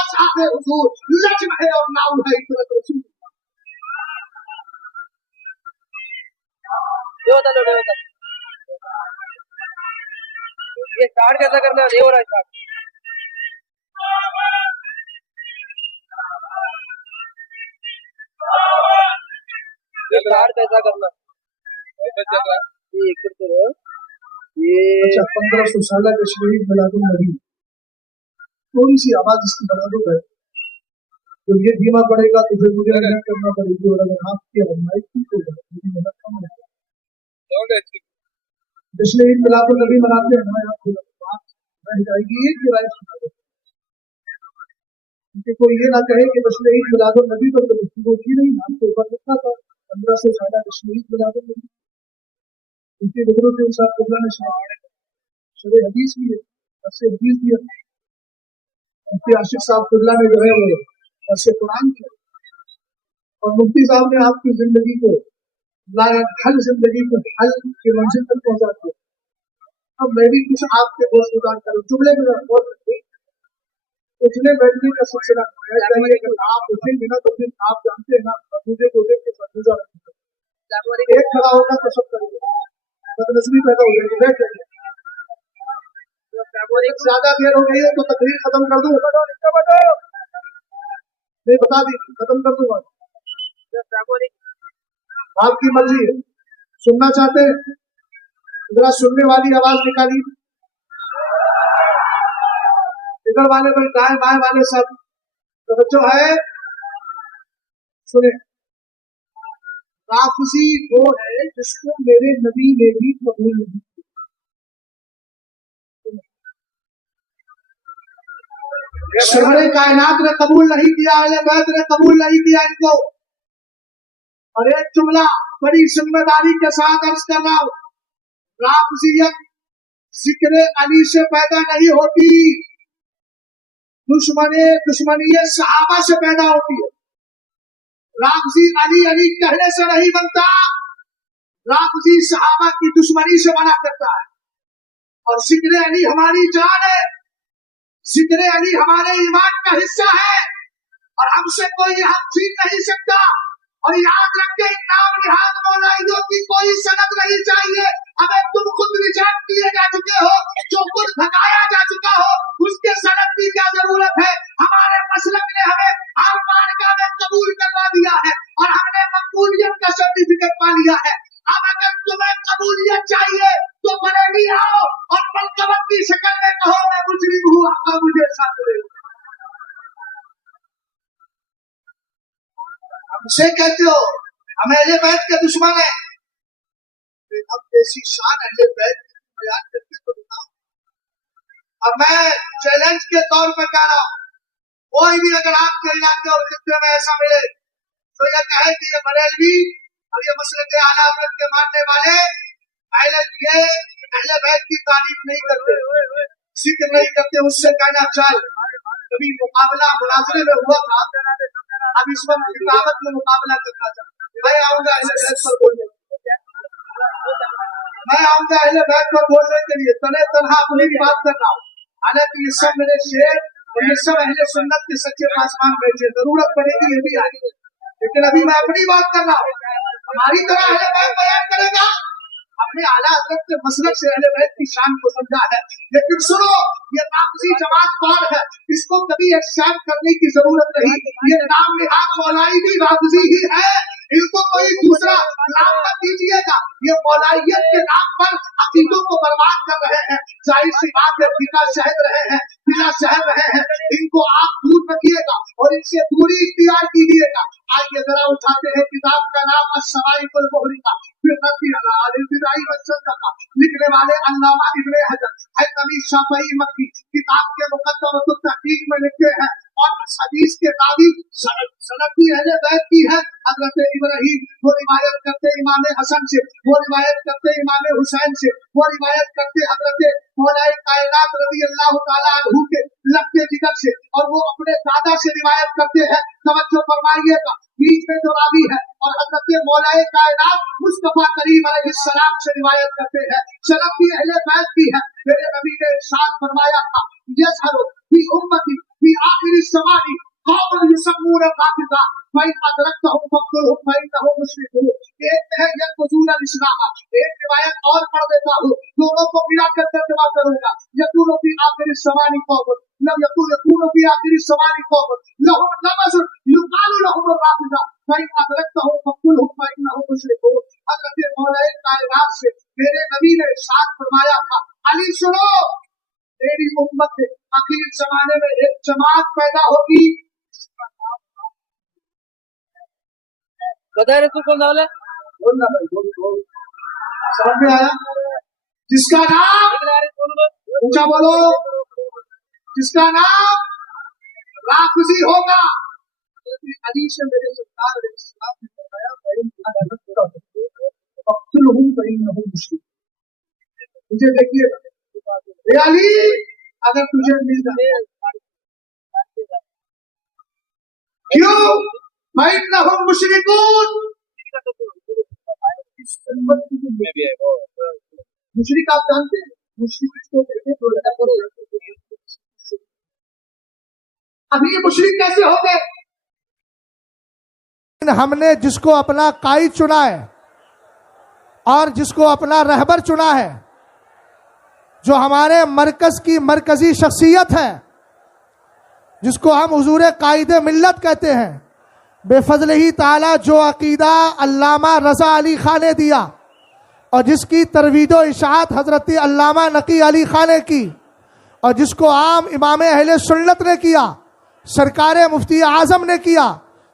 असहाबे हुजूर लज्म है और नाउ है इतरत रसूल। ये स्टार्ट कैसा करना है, नहीं हो रहा स्टार्ट। ये स्टार्ट कैसा करना ये एक मिनट करो। ये अच्छा 1500 साल का शरीफ मिलादुन नबी, थोड़ी सी आवाज इसकी बढ़ा दो भाई, जब ये धीमा पड़ेगा तो फिर मुझे मेहनत करना पड़ेगी और अगर आपकी आजमाइश ठीक हो जाए मेरी मेहनत कम हो जाए। जश्न ईद मिलादुन नबी मनाते हैं ना, यहाँ बात रह जाएगी, एक ही राय सुना दो, क्योंकि कोई ये ना कहे कि जश्न ईद मिलादुन नबी पर तो गुफ्तगू की नहीं, नाम के ऊपर लिखा था 1500 साल जश्न ईद मिलादुन नबी, उनकी बदरूद इंसान कुबरा ने शरे हदीस भी है, ऐसे हदीस भी है, मुफ्ती आशिक साहब कुबरा ने जो है वो ऐसे कुरान किया, और मुफ्ती साहब ने आपकी जिंदगी को हल जिंदगी को हल की मंजिल तक पहुंचा दिया। अब मैं भी कुछ आपके दोस्त गुजार करूँ, जुमले में बहुत उठने बैठने का सिलसिला चाहिए कि आप उठेंगे ना तो फिर आप जानते हैं ना मुझे को देख के गुजार एक खड़ा होगा तो सब करेंगे, बदनसीबी पैदा हो जाएगी, बैठ जाएंगे। ज्यादा देर हो गई है तो तकरीर खत्म कर दूं, नहीं बता दी खत्म कर दूंगा, आपकी मर्जी है। सुनना चाहते हैं जरा सुनने वाली आवाज निकाली, इधर वाले पर दाएं बाएं वाले सब तवज्जो है, सुने। राफिजी वो है जिसको मेरे नबी ने भी कबूल नहीं किया, शहरे कायनात ने कबूल नहीं किया, अहले बैत ने कबूल नहीं किया इनको। और एक जुमला बड़ी जिम्मेदारी के साथ अर्ज कर रहा हूं, राफिजियत जिक्र अली से पैदा नहीं होती, दुश्मनी सहाबा से पैदा होती है। राफिजी अली अली कहने से नहीं बनता, राफिजी सहाबा की दुश्मनी से बना करता है। और जिक्र अली हमारी जान है, जिक्र अली हमारे ईमान का हिस्सा है और हमसे कोई हम छीन नहीं सकता। और याद रखें नाम निहाद मौलाइयों की कोई सनद नहीं चाहिए, हमें तुम खुद रिजेक्ट किए जा चुके हो, जो खुद भगाया जा चुका हो उसके सनद की क्या जरूरत है। हमारे मसलक ने हमें हर मार्का में कबूल करवा दिया है और हमने मकबूलियत का सर्टिफिकेट पा लिया है। अब अगर तुम्हें कबूलियत चाहिए तो बरेली आओ और मलकबत की शक्ल में कहो मैं मुजरिम हूँ, आपका मुझे साथ ले। हमसे कहते हो हम अहले बैत के दुश्मन है, अब ऐसी शान अहले बैत बयान करके तो बताओ। अब मैं चैलेंज के तौर पर कह रहा हूँ, कोई भी अगर आपके इलाके और खित्ते में ऐसा मिले तो यह कहे कि ये बरेलवी और ये मसले के आला हज़रत के मानने वाले अहले बैत की तारीफ नहीं करते, जिक्र नहीं करते, उससे कहना चल कभी मुकाबला मुनाजरे में हुआ था, अब इस वक्त किताबत में मुकाबला करना चाहता, मैं आऊंगा अहले बैत पर बोलने, मैं आमदा अहले बैत पर बोलने के लिए तने तनहा अपनी भी बात कर रहा हूँ। हालांकि ये सब मेरे शेर और ये सब अहले सुन्नत के सच्चे पासवान बैठे, जरूरत पड़ेगी ये भी आएगी, लेकिन अभी मैं अपनी बात कर रहा हूँ। हमारी तरह अहले बैत बयान करेगा, अपने आला हज़रत के मसलक से अहले बैत की शान को समझा है। लेकिन सुनो, ये राफ़िज़ी जमात कौन है, इसको कभी एक्सेप्ट करने की जरूरत नहीं। ये नाम निहाद मौलाई भी राफ़िज़ी ही है, इनको कोई दूसरा नाम मत दीजिएगा। ये मौलाइयत के नाम पर अकीदों को बर्बाद कर रहे हैं। जाहिर सी बात है, पिता शहद रहे हैं, पिता शहद रहे हैं, इनको आप दूर रखिएगा और इनसे दूरी इख्तियार कीजिएगा। आइए जरा उठाते हैं किताब का नाम अस्सवाइकुल मुहरिका फिर रद्दी अला अल-बिदाई वस्सल्लका, लिखने वाले अल्लामा इब्ने हजर हैतमी शाफई मक्की, किताब के मुक़द्दमतुत तहक़ीक़ में लिखते हैं। और हदीस के कादी सनद भी अहले बैत की है। हजरत इब्राहीम वो रिवायत करते इमाम हसन से, वो रिवायत करते इमाम हुसैन से, वो रिवायत करते हजरत मौलाए कायनात रज़ी अल्लाह तआला अन्हु के लगते जिगर से, और वो अपने दादा से रिवायत करते हैं। तवज्जो फरमाइएगा, बीच में जो रावी है और हजरत मौलाए कायनात मुस्तफा करीम अलैहिस्सलाम से रिवायत करते हैं। सनद भी अहले बैत की है। मेरे नबी ने इरशाद फरमाया था, यज़हरु फी उम्मती फी आखिरी ज़मानी कौमुन युसम्मून कातिबा फ़इन अदरक्तहुम फ़क़्तुलहुम फ़इन्नहुम मुशरिकून। एक है यक़ज़ून अल-इस्लाम, एक रिवायत और पढ़ देता हूँ, दोनों को मिलाकर तर्जुमा करूंगा। यक़ूलु फी आखिरी ज़मानी कौमुन लम यक़ूलु फी आखिरी ज़मानी कौमुन लहुम नमज़ुन युक़ालु लहुम राफ़िज़ा फ़इन अदरक्तहुम फ़क़्तुलहुम फ़इन्नहुम मुशरिकून। हज़रत मौलाए कायनात से मेरे नबी ने इरशाद फरमाया था, अली सुनो, मेरी उम्मत में आखिरी जमाने में एक जमात पैदा होगी। बताए रसूल कौन वाला? बोलना भाई, बोल। समझ में आया? जिसका नाम ऊंचा बोलो, जिसका नाम राफ़िज़ी होगा। अली से मेरे सरकार ने इस्लाम ने बताया, फ़क़्तुलहुम फ़इन्नहुम मुशरिकून। मुझे देखिएगा, ए अली, अगर तुझे मिल जाए, क्यों? फ़इन्नहुम मुशरिकून। मुशरिक आप जानते हैं, मुशरिक इसको कहते हैं, अभी ये मुशरिक कैसे हो गए? हमने जिसको अपना कायद चुना है और जिसको अपना रहबर चुना है, जो हमारे मरकज की मरकजी शख्सियत है, जिसको हम हुजूर कायद मिल्लत कहते हैं, बेफज़लिही ताला जो अकीदा अल्लामा रज़ा अली खान ने दिया और जिसकी तरवीज व इशाअत हज़रत अल्लामा नकी अली खान ने की, और जिसको आम इमाम अहले सुन्नत ने किया, सरकार मुफ्ती आज़म ने किया,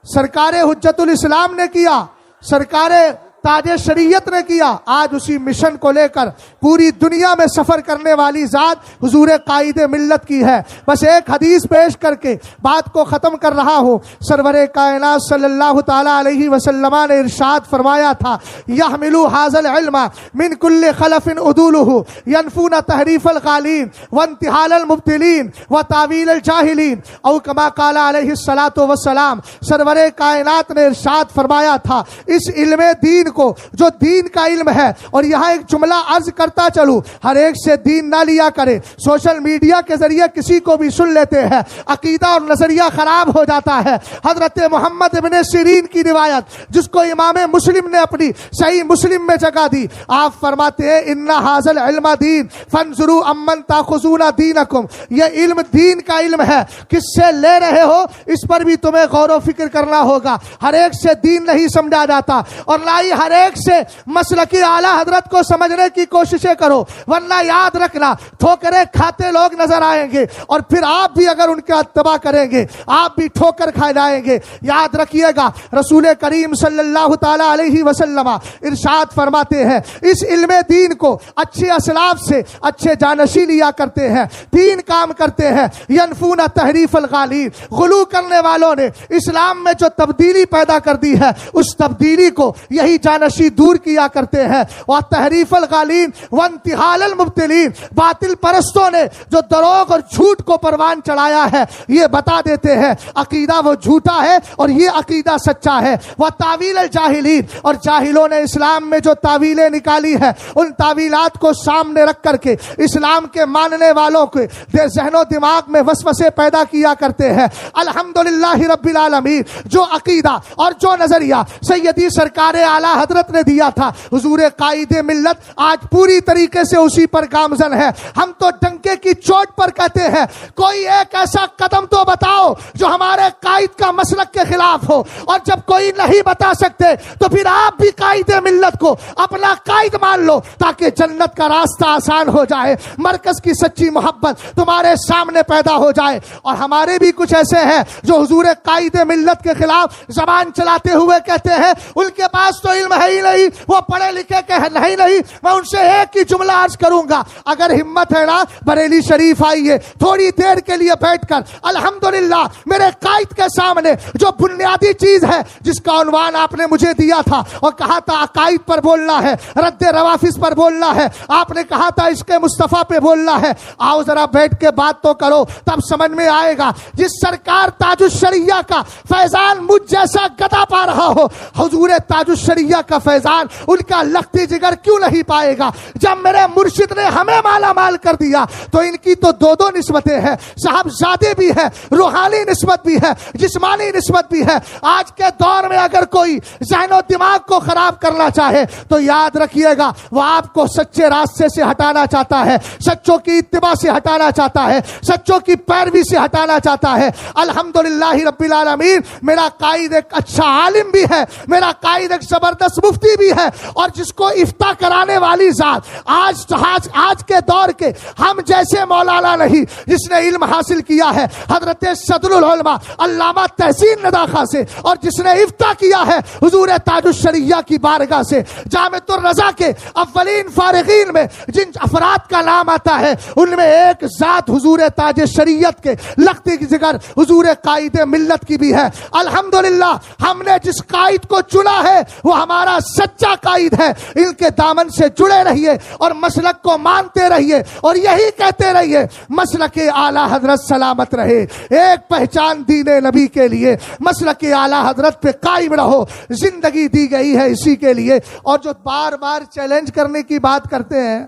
सरकार हुज्जतुल इस्लाम ने किया, सरकार ताज शरीयत ने किया, आज उसी मिशन को लेकर पूरी दुनिया में सफर करने वाली जात हुजूर कायद मिल्लत की है। बस एक हदीस पेश करके बात को ख़त्म कर रहा हूँ। सरवरे कायनात सल्लल्लाहु ताला अलैहि वसल्लम ने इरशाद फरमाया था, यहमिलु हाज़ल इल्म मिन कुल्li खलफिन उदूलुहु यनफून तहरीफल गालीन व इंतिहालल मुब्तिलीन व तावीलल जाहिलीन औ कमा काला अलैहि सलातो वस्सलाम। सरवरे कायनात ने इरशाद फरमाया था, इस इल्म दीन को, जो दीन का इल्म है, और यहाँ एक जुमला अर्ज करता चलूं, हर एक से दीन ना लिया करे। सोशल मीडिया के जरिए किसी को भी सुन लेते हैं, अकीदा और नजरिया खराब हो जाता है। हजरत मोहम्मद इब्ने सिरीन की रिवायत, जिसको इमाम मुस्लिम ने अपनी सही मुस्लिम में जगह दी, आप फरमाते हैं, इन्ना हाज़ल इल्म दीन फंजुरू अम्मन ताखुज़ूना दीनकुम। ये इल्म दीन का इल्म है, किससे ले रहे हो इस पर भी तुम्हें गौर व फिक्र करना होगा। हर एक से दीन नहीं समझा जाता, और ना ही हर एक से मसलकी आला हजरत को समझने की कोशिशें करो, वरना याद रखना ठोकरें खाते लोग नजर आएंगे, और फिर आप भी अगर उनका इत्तबा करेंगे आप भी ठोकर खा जाएंगे। याद रखिएगा, रसूल करीम सल्लल्लाहु ताला अलैहि वसल्लम इरशाद फरमाते हैं, इस इल्म दीन को अच्छे असलाफ से अच्छे जानशी लिया करते हैं, तीन काम करते हैं। यनफून तहरीफल गालीन, गुलू करने वालों ने इस्लाम में जो तब्दीली पैदा कर दी है, उस तब्दीली को यही جانشی دور کیا کرتے ہیں. اور تحریف الغالین وانتحال المبتلین، باطل پرستوں نے جو دروغ اور جھوٹ کو پروان چڑھایا ہے یہ بتا دیتے ہیں عقیدہ وہ جھوٹا ہے اور یہ عقیدہ سچا ہے. وہ تعویل الجاہلین، اور جاہلوں نے اسلام میں جو تعویلیں نکالی ہے ان تعویلات کو سامنے رکھ کر کے اسلام کے ماننے والوں کے ذہن و دماغ میں وسوسے پیدا کیا کرتے ہیں. الحمدللہ رب العالمین، جو عقیدہ اور جو نظریہ سیدی سرکار اعلیٰ حضرت نے دیا تھا حضور قائد ملت آج پوری طریقے سے اسی پر گامزن ہے. ہم تو ڈنکے کی چوٹ پر کہتے ہیں کوئی ایک ایسا قدم تو بتاؤ جو ہمارے قائد کا مسلک کے خلاف ہو، اور جب کوئی نہیں بتا سکتے تو پھر آپ بھی قائد ملت کو اپنا قائد مان لو تاکہ جنت کا راستہ آسان ہو جائے، مرکز کی سچی محبت تمہارے سامنے پیدا ہو جائے. اور ہمارے بھی کچھ ایسے ہیں جو حضور قائد ملت کے خلاف زبان چلاتے ہوئے کہتے ہیں ان کے پاس تو علم ہے ہی نہیں، وہ پڑھے لکھے کہ نہیں. میں ان سے ایک ہی جملہ عرض کروں گا، اگر ہمت ہے نا بریلی شریف آئیے تھوڑی دیر کے لیے بیٹھ کر الحمدللہ میرے قائد کے سامنے جو بنیادی چیز ہے جس کا عنوان آپ نے مجھے دیا تھا اور کہا تھا عقائد پر بولنا ہے، رد روافظ پر بولنا ہے، آپ نے کہا تھا عشق مصطفیٰ پہ بولنا ہے. آؤ ذرا بیٹھ کے بات تو کرو تب سمجھ میں آئے گا. جس سرکار تاج الشریعہ کا فیضان مجھ جیسا گدا پا رہا ہو، حضور تاج الشریعہ کا فیضان ان کا لختی جگر کیوں نہیں پائے گا؟ جب میرے مرشد نے ہمیں مالا مال کر دیا تو ان کی تو دو نسبتیں ہیں، صاحبزادے بھی ہے، روحانی نسبت بھی ہے، جسمانی نسبت بھی ہے. آج کے دور میں اگر کوئی ذہن و دماغ کو خراب کرنا چاہے تو یاد رکھیے گا وہ آپ کو سچے راستے سے ہٹانا چاہتا ہے، سچوں کی اتباع سے ہٹانا چاہتا ہے، سچوں کی پیروی سے ہٹانا چاہتا ہے. الحمدللہ رب العالمین، میرا قائد ایک اچھا عالم بھی ہے، میرا قائد ایک زبردست مفتی بھی ہے، اور جس کو افتاء کرانے والی ذات آج کے دور کے ہم جیسے مولانا نہیں، جس نے علم حاصل کیا ہے حضرت صدر العلماء علامہ تحسین نداخہ سے، اور جس نے افتاء کیا ہے حضور تاج الشریعہ کی بارگاہ سے. جامعۃ الرضا کے اولین فارغین میں جن افراد کا نام آتا ہے ان میں ایک ذات حضور تاج شریعت کے لختی جگر حضور قائد ملت کی بھی ہے. الحمدللہ ہم نے جس قائد کو چنا ہے وہ ہمارا سچا قائد ہے. ان کے دامن سے جڑے رہیے اور مسلک کو مانتے رہیے اور یہی کہتے رہیے مسلک اعلیٰ حضرت سلامت رہے. ایک پہچان دین نبی کے لیے مسلک اعلیٰ حضرت پہ قائم رہو، زندگی دی گئی ہے اسی کے لیے. اور جو بار بار چیلنج کرنے کی بات کرتے ہیں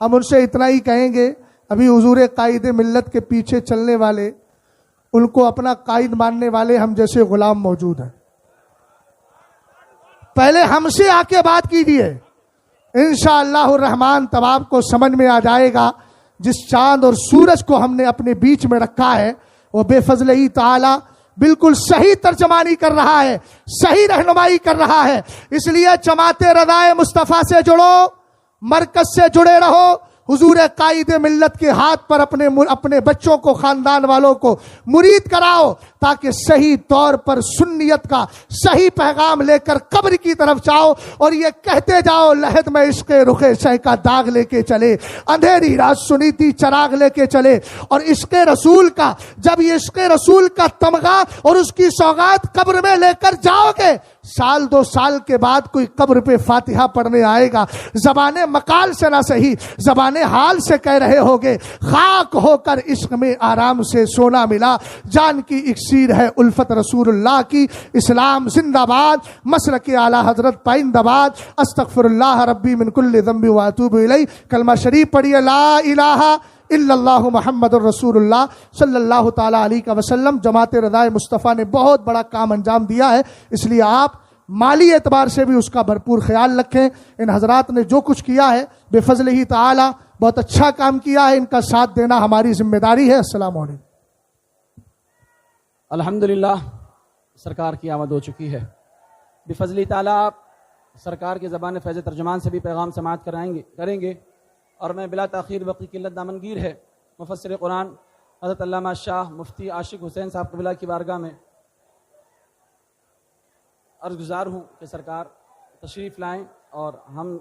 ہم ان سے اتنا ہی کہیں گے، ابھی حضور قائد ملت کے پیچھے چلنے والے، ان کو اپنا قائد ماننے والے ہم جیسے غلام موجود ہیں. پہلے ہم سے آ کے بات کیجیے، انشاءاللہ الرحمن تب آپ کو سمجھ میں آ جائے گا. جس چاند اور سورج کو ہم نے اپنے بیچ میں رکھا ہے وہ بے فضل ہی تعالی بالکل صحیح ترجمانی کر رہا ہے، صحیح رہنمائی کر رہا ہے. اس لیے جماعت رضائے مصطفیٰ سے جڑو، مرکز سے جڑے رہو، حضور قائد ملت کے ہاتھ پر اپنے بچوں کو، خاندان والوں کو مرید کراؤ تاکہ صحیح طور پر سنیت کا صحیح پیغام لے کر قبر کی طرف جاؤ اور یہ کہتے جاؤ لحد میں عشق رخ شہ کا داغ لے کے چلے، اندھیری رات سنیتی چراغ لے کے چلے. اور عشق رسول کا، جب یہ عشق رسول کا تمغہ اور اس کی سوغات قبر میں لے کر جاؤ گے، سال دو سال کے بعد کوئی قبر پہ فاتحہ پڑھنے آئے گا، زبان مقال سے نہ صحیح زبان حال سے کہہ رہے ہوگے خاک ہو کر عشق میں آرام سے سونا ملا، جان کی اکسیر ہے الفت رسول اللہ کی. اسلام زندہ باد، مسلک اعلیٰ حضرت پائندہ باد. استغفر اللہ ربی من کل ذنب واتوب الیہ. کلمہ شریف پڑھیے، لا الہ الا اللہ محمد الرسول اللہ صلی اللہ تعالیٰ علیہ وسلم. جماعت رضائے مصطفیٰ نے بہت بڑا کام انجام دیا ہے، اس لیے آپ مالی اعتبار سے بھی اس کا بھرپور خیال رکھیں. ان حضرات نے جو کچھ کیا ہے بے فضل ہی تعالی بہت اچھا کام کیا ہے، ان کا ساتھ دینا ہماری ذمہ داری ہے. السلام علیکم. الحمدللہ سرکار کی آمد ہو چکی ہے. بفضل تعالیٰ سرکار کی زبان فیض ترجمان سے بھی پیغام سماعت کریں گے اور میں بلا تاخیر وقت کی قلت دامنگیر ہے مفسر قرآن حضرت علامہ شاہ مفتی عاشق حسین صاحب قبلہ کی بارگاہ میں عرض گزار ہوں کہ سرکار تشریف لائیں اور ہم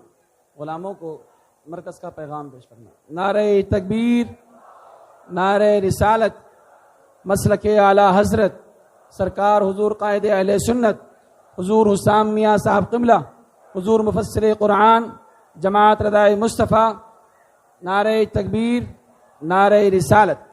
غلاموں کو مرکز کا پیغام پیش کرنا. نعرہ تکبیر، نعرہ رسالت، مسلک اعلیٰ حضرت سرکار حضور قائد اہل سنت حضور حسام میاں صاحب قبلہ حضور مفسر قرآن جماعت ردائے مصطفیٰ، نعرہ تکبیر، نعرہ رسالت۔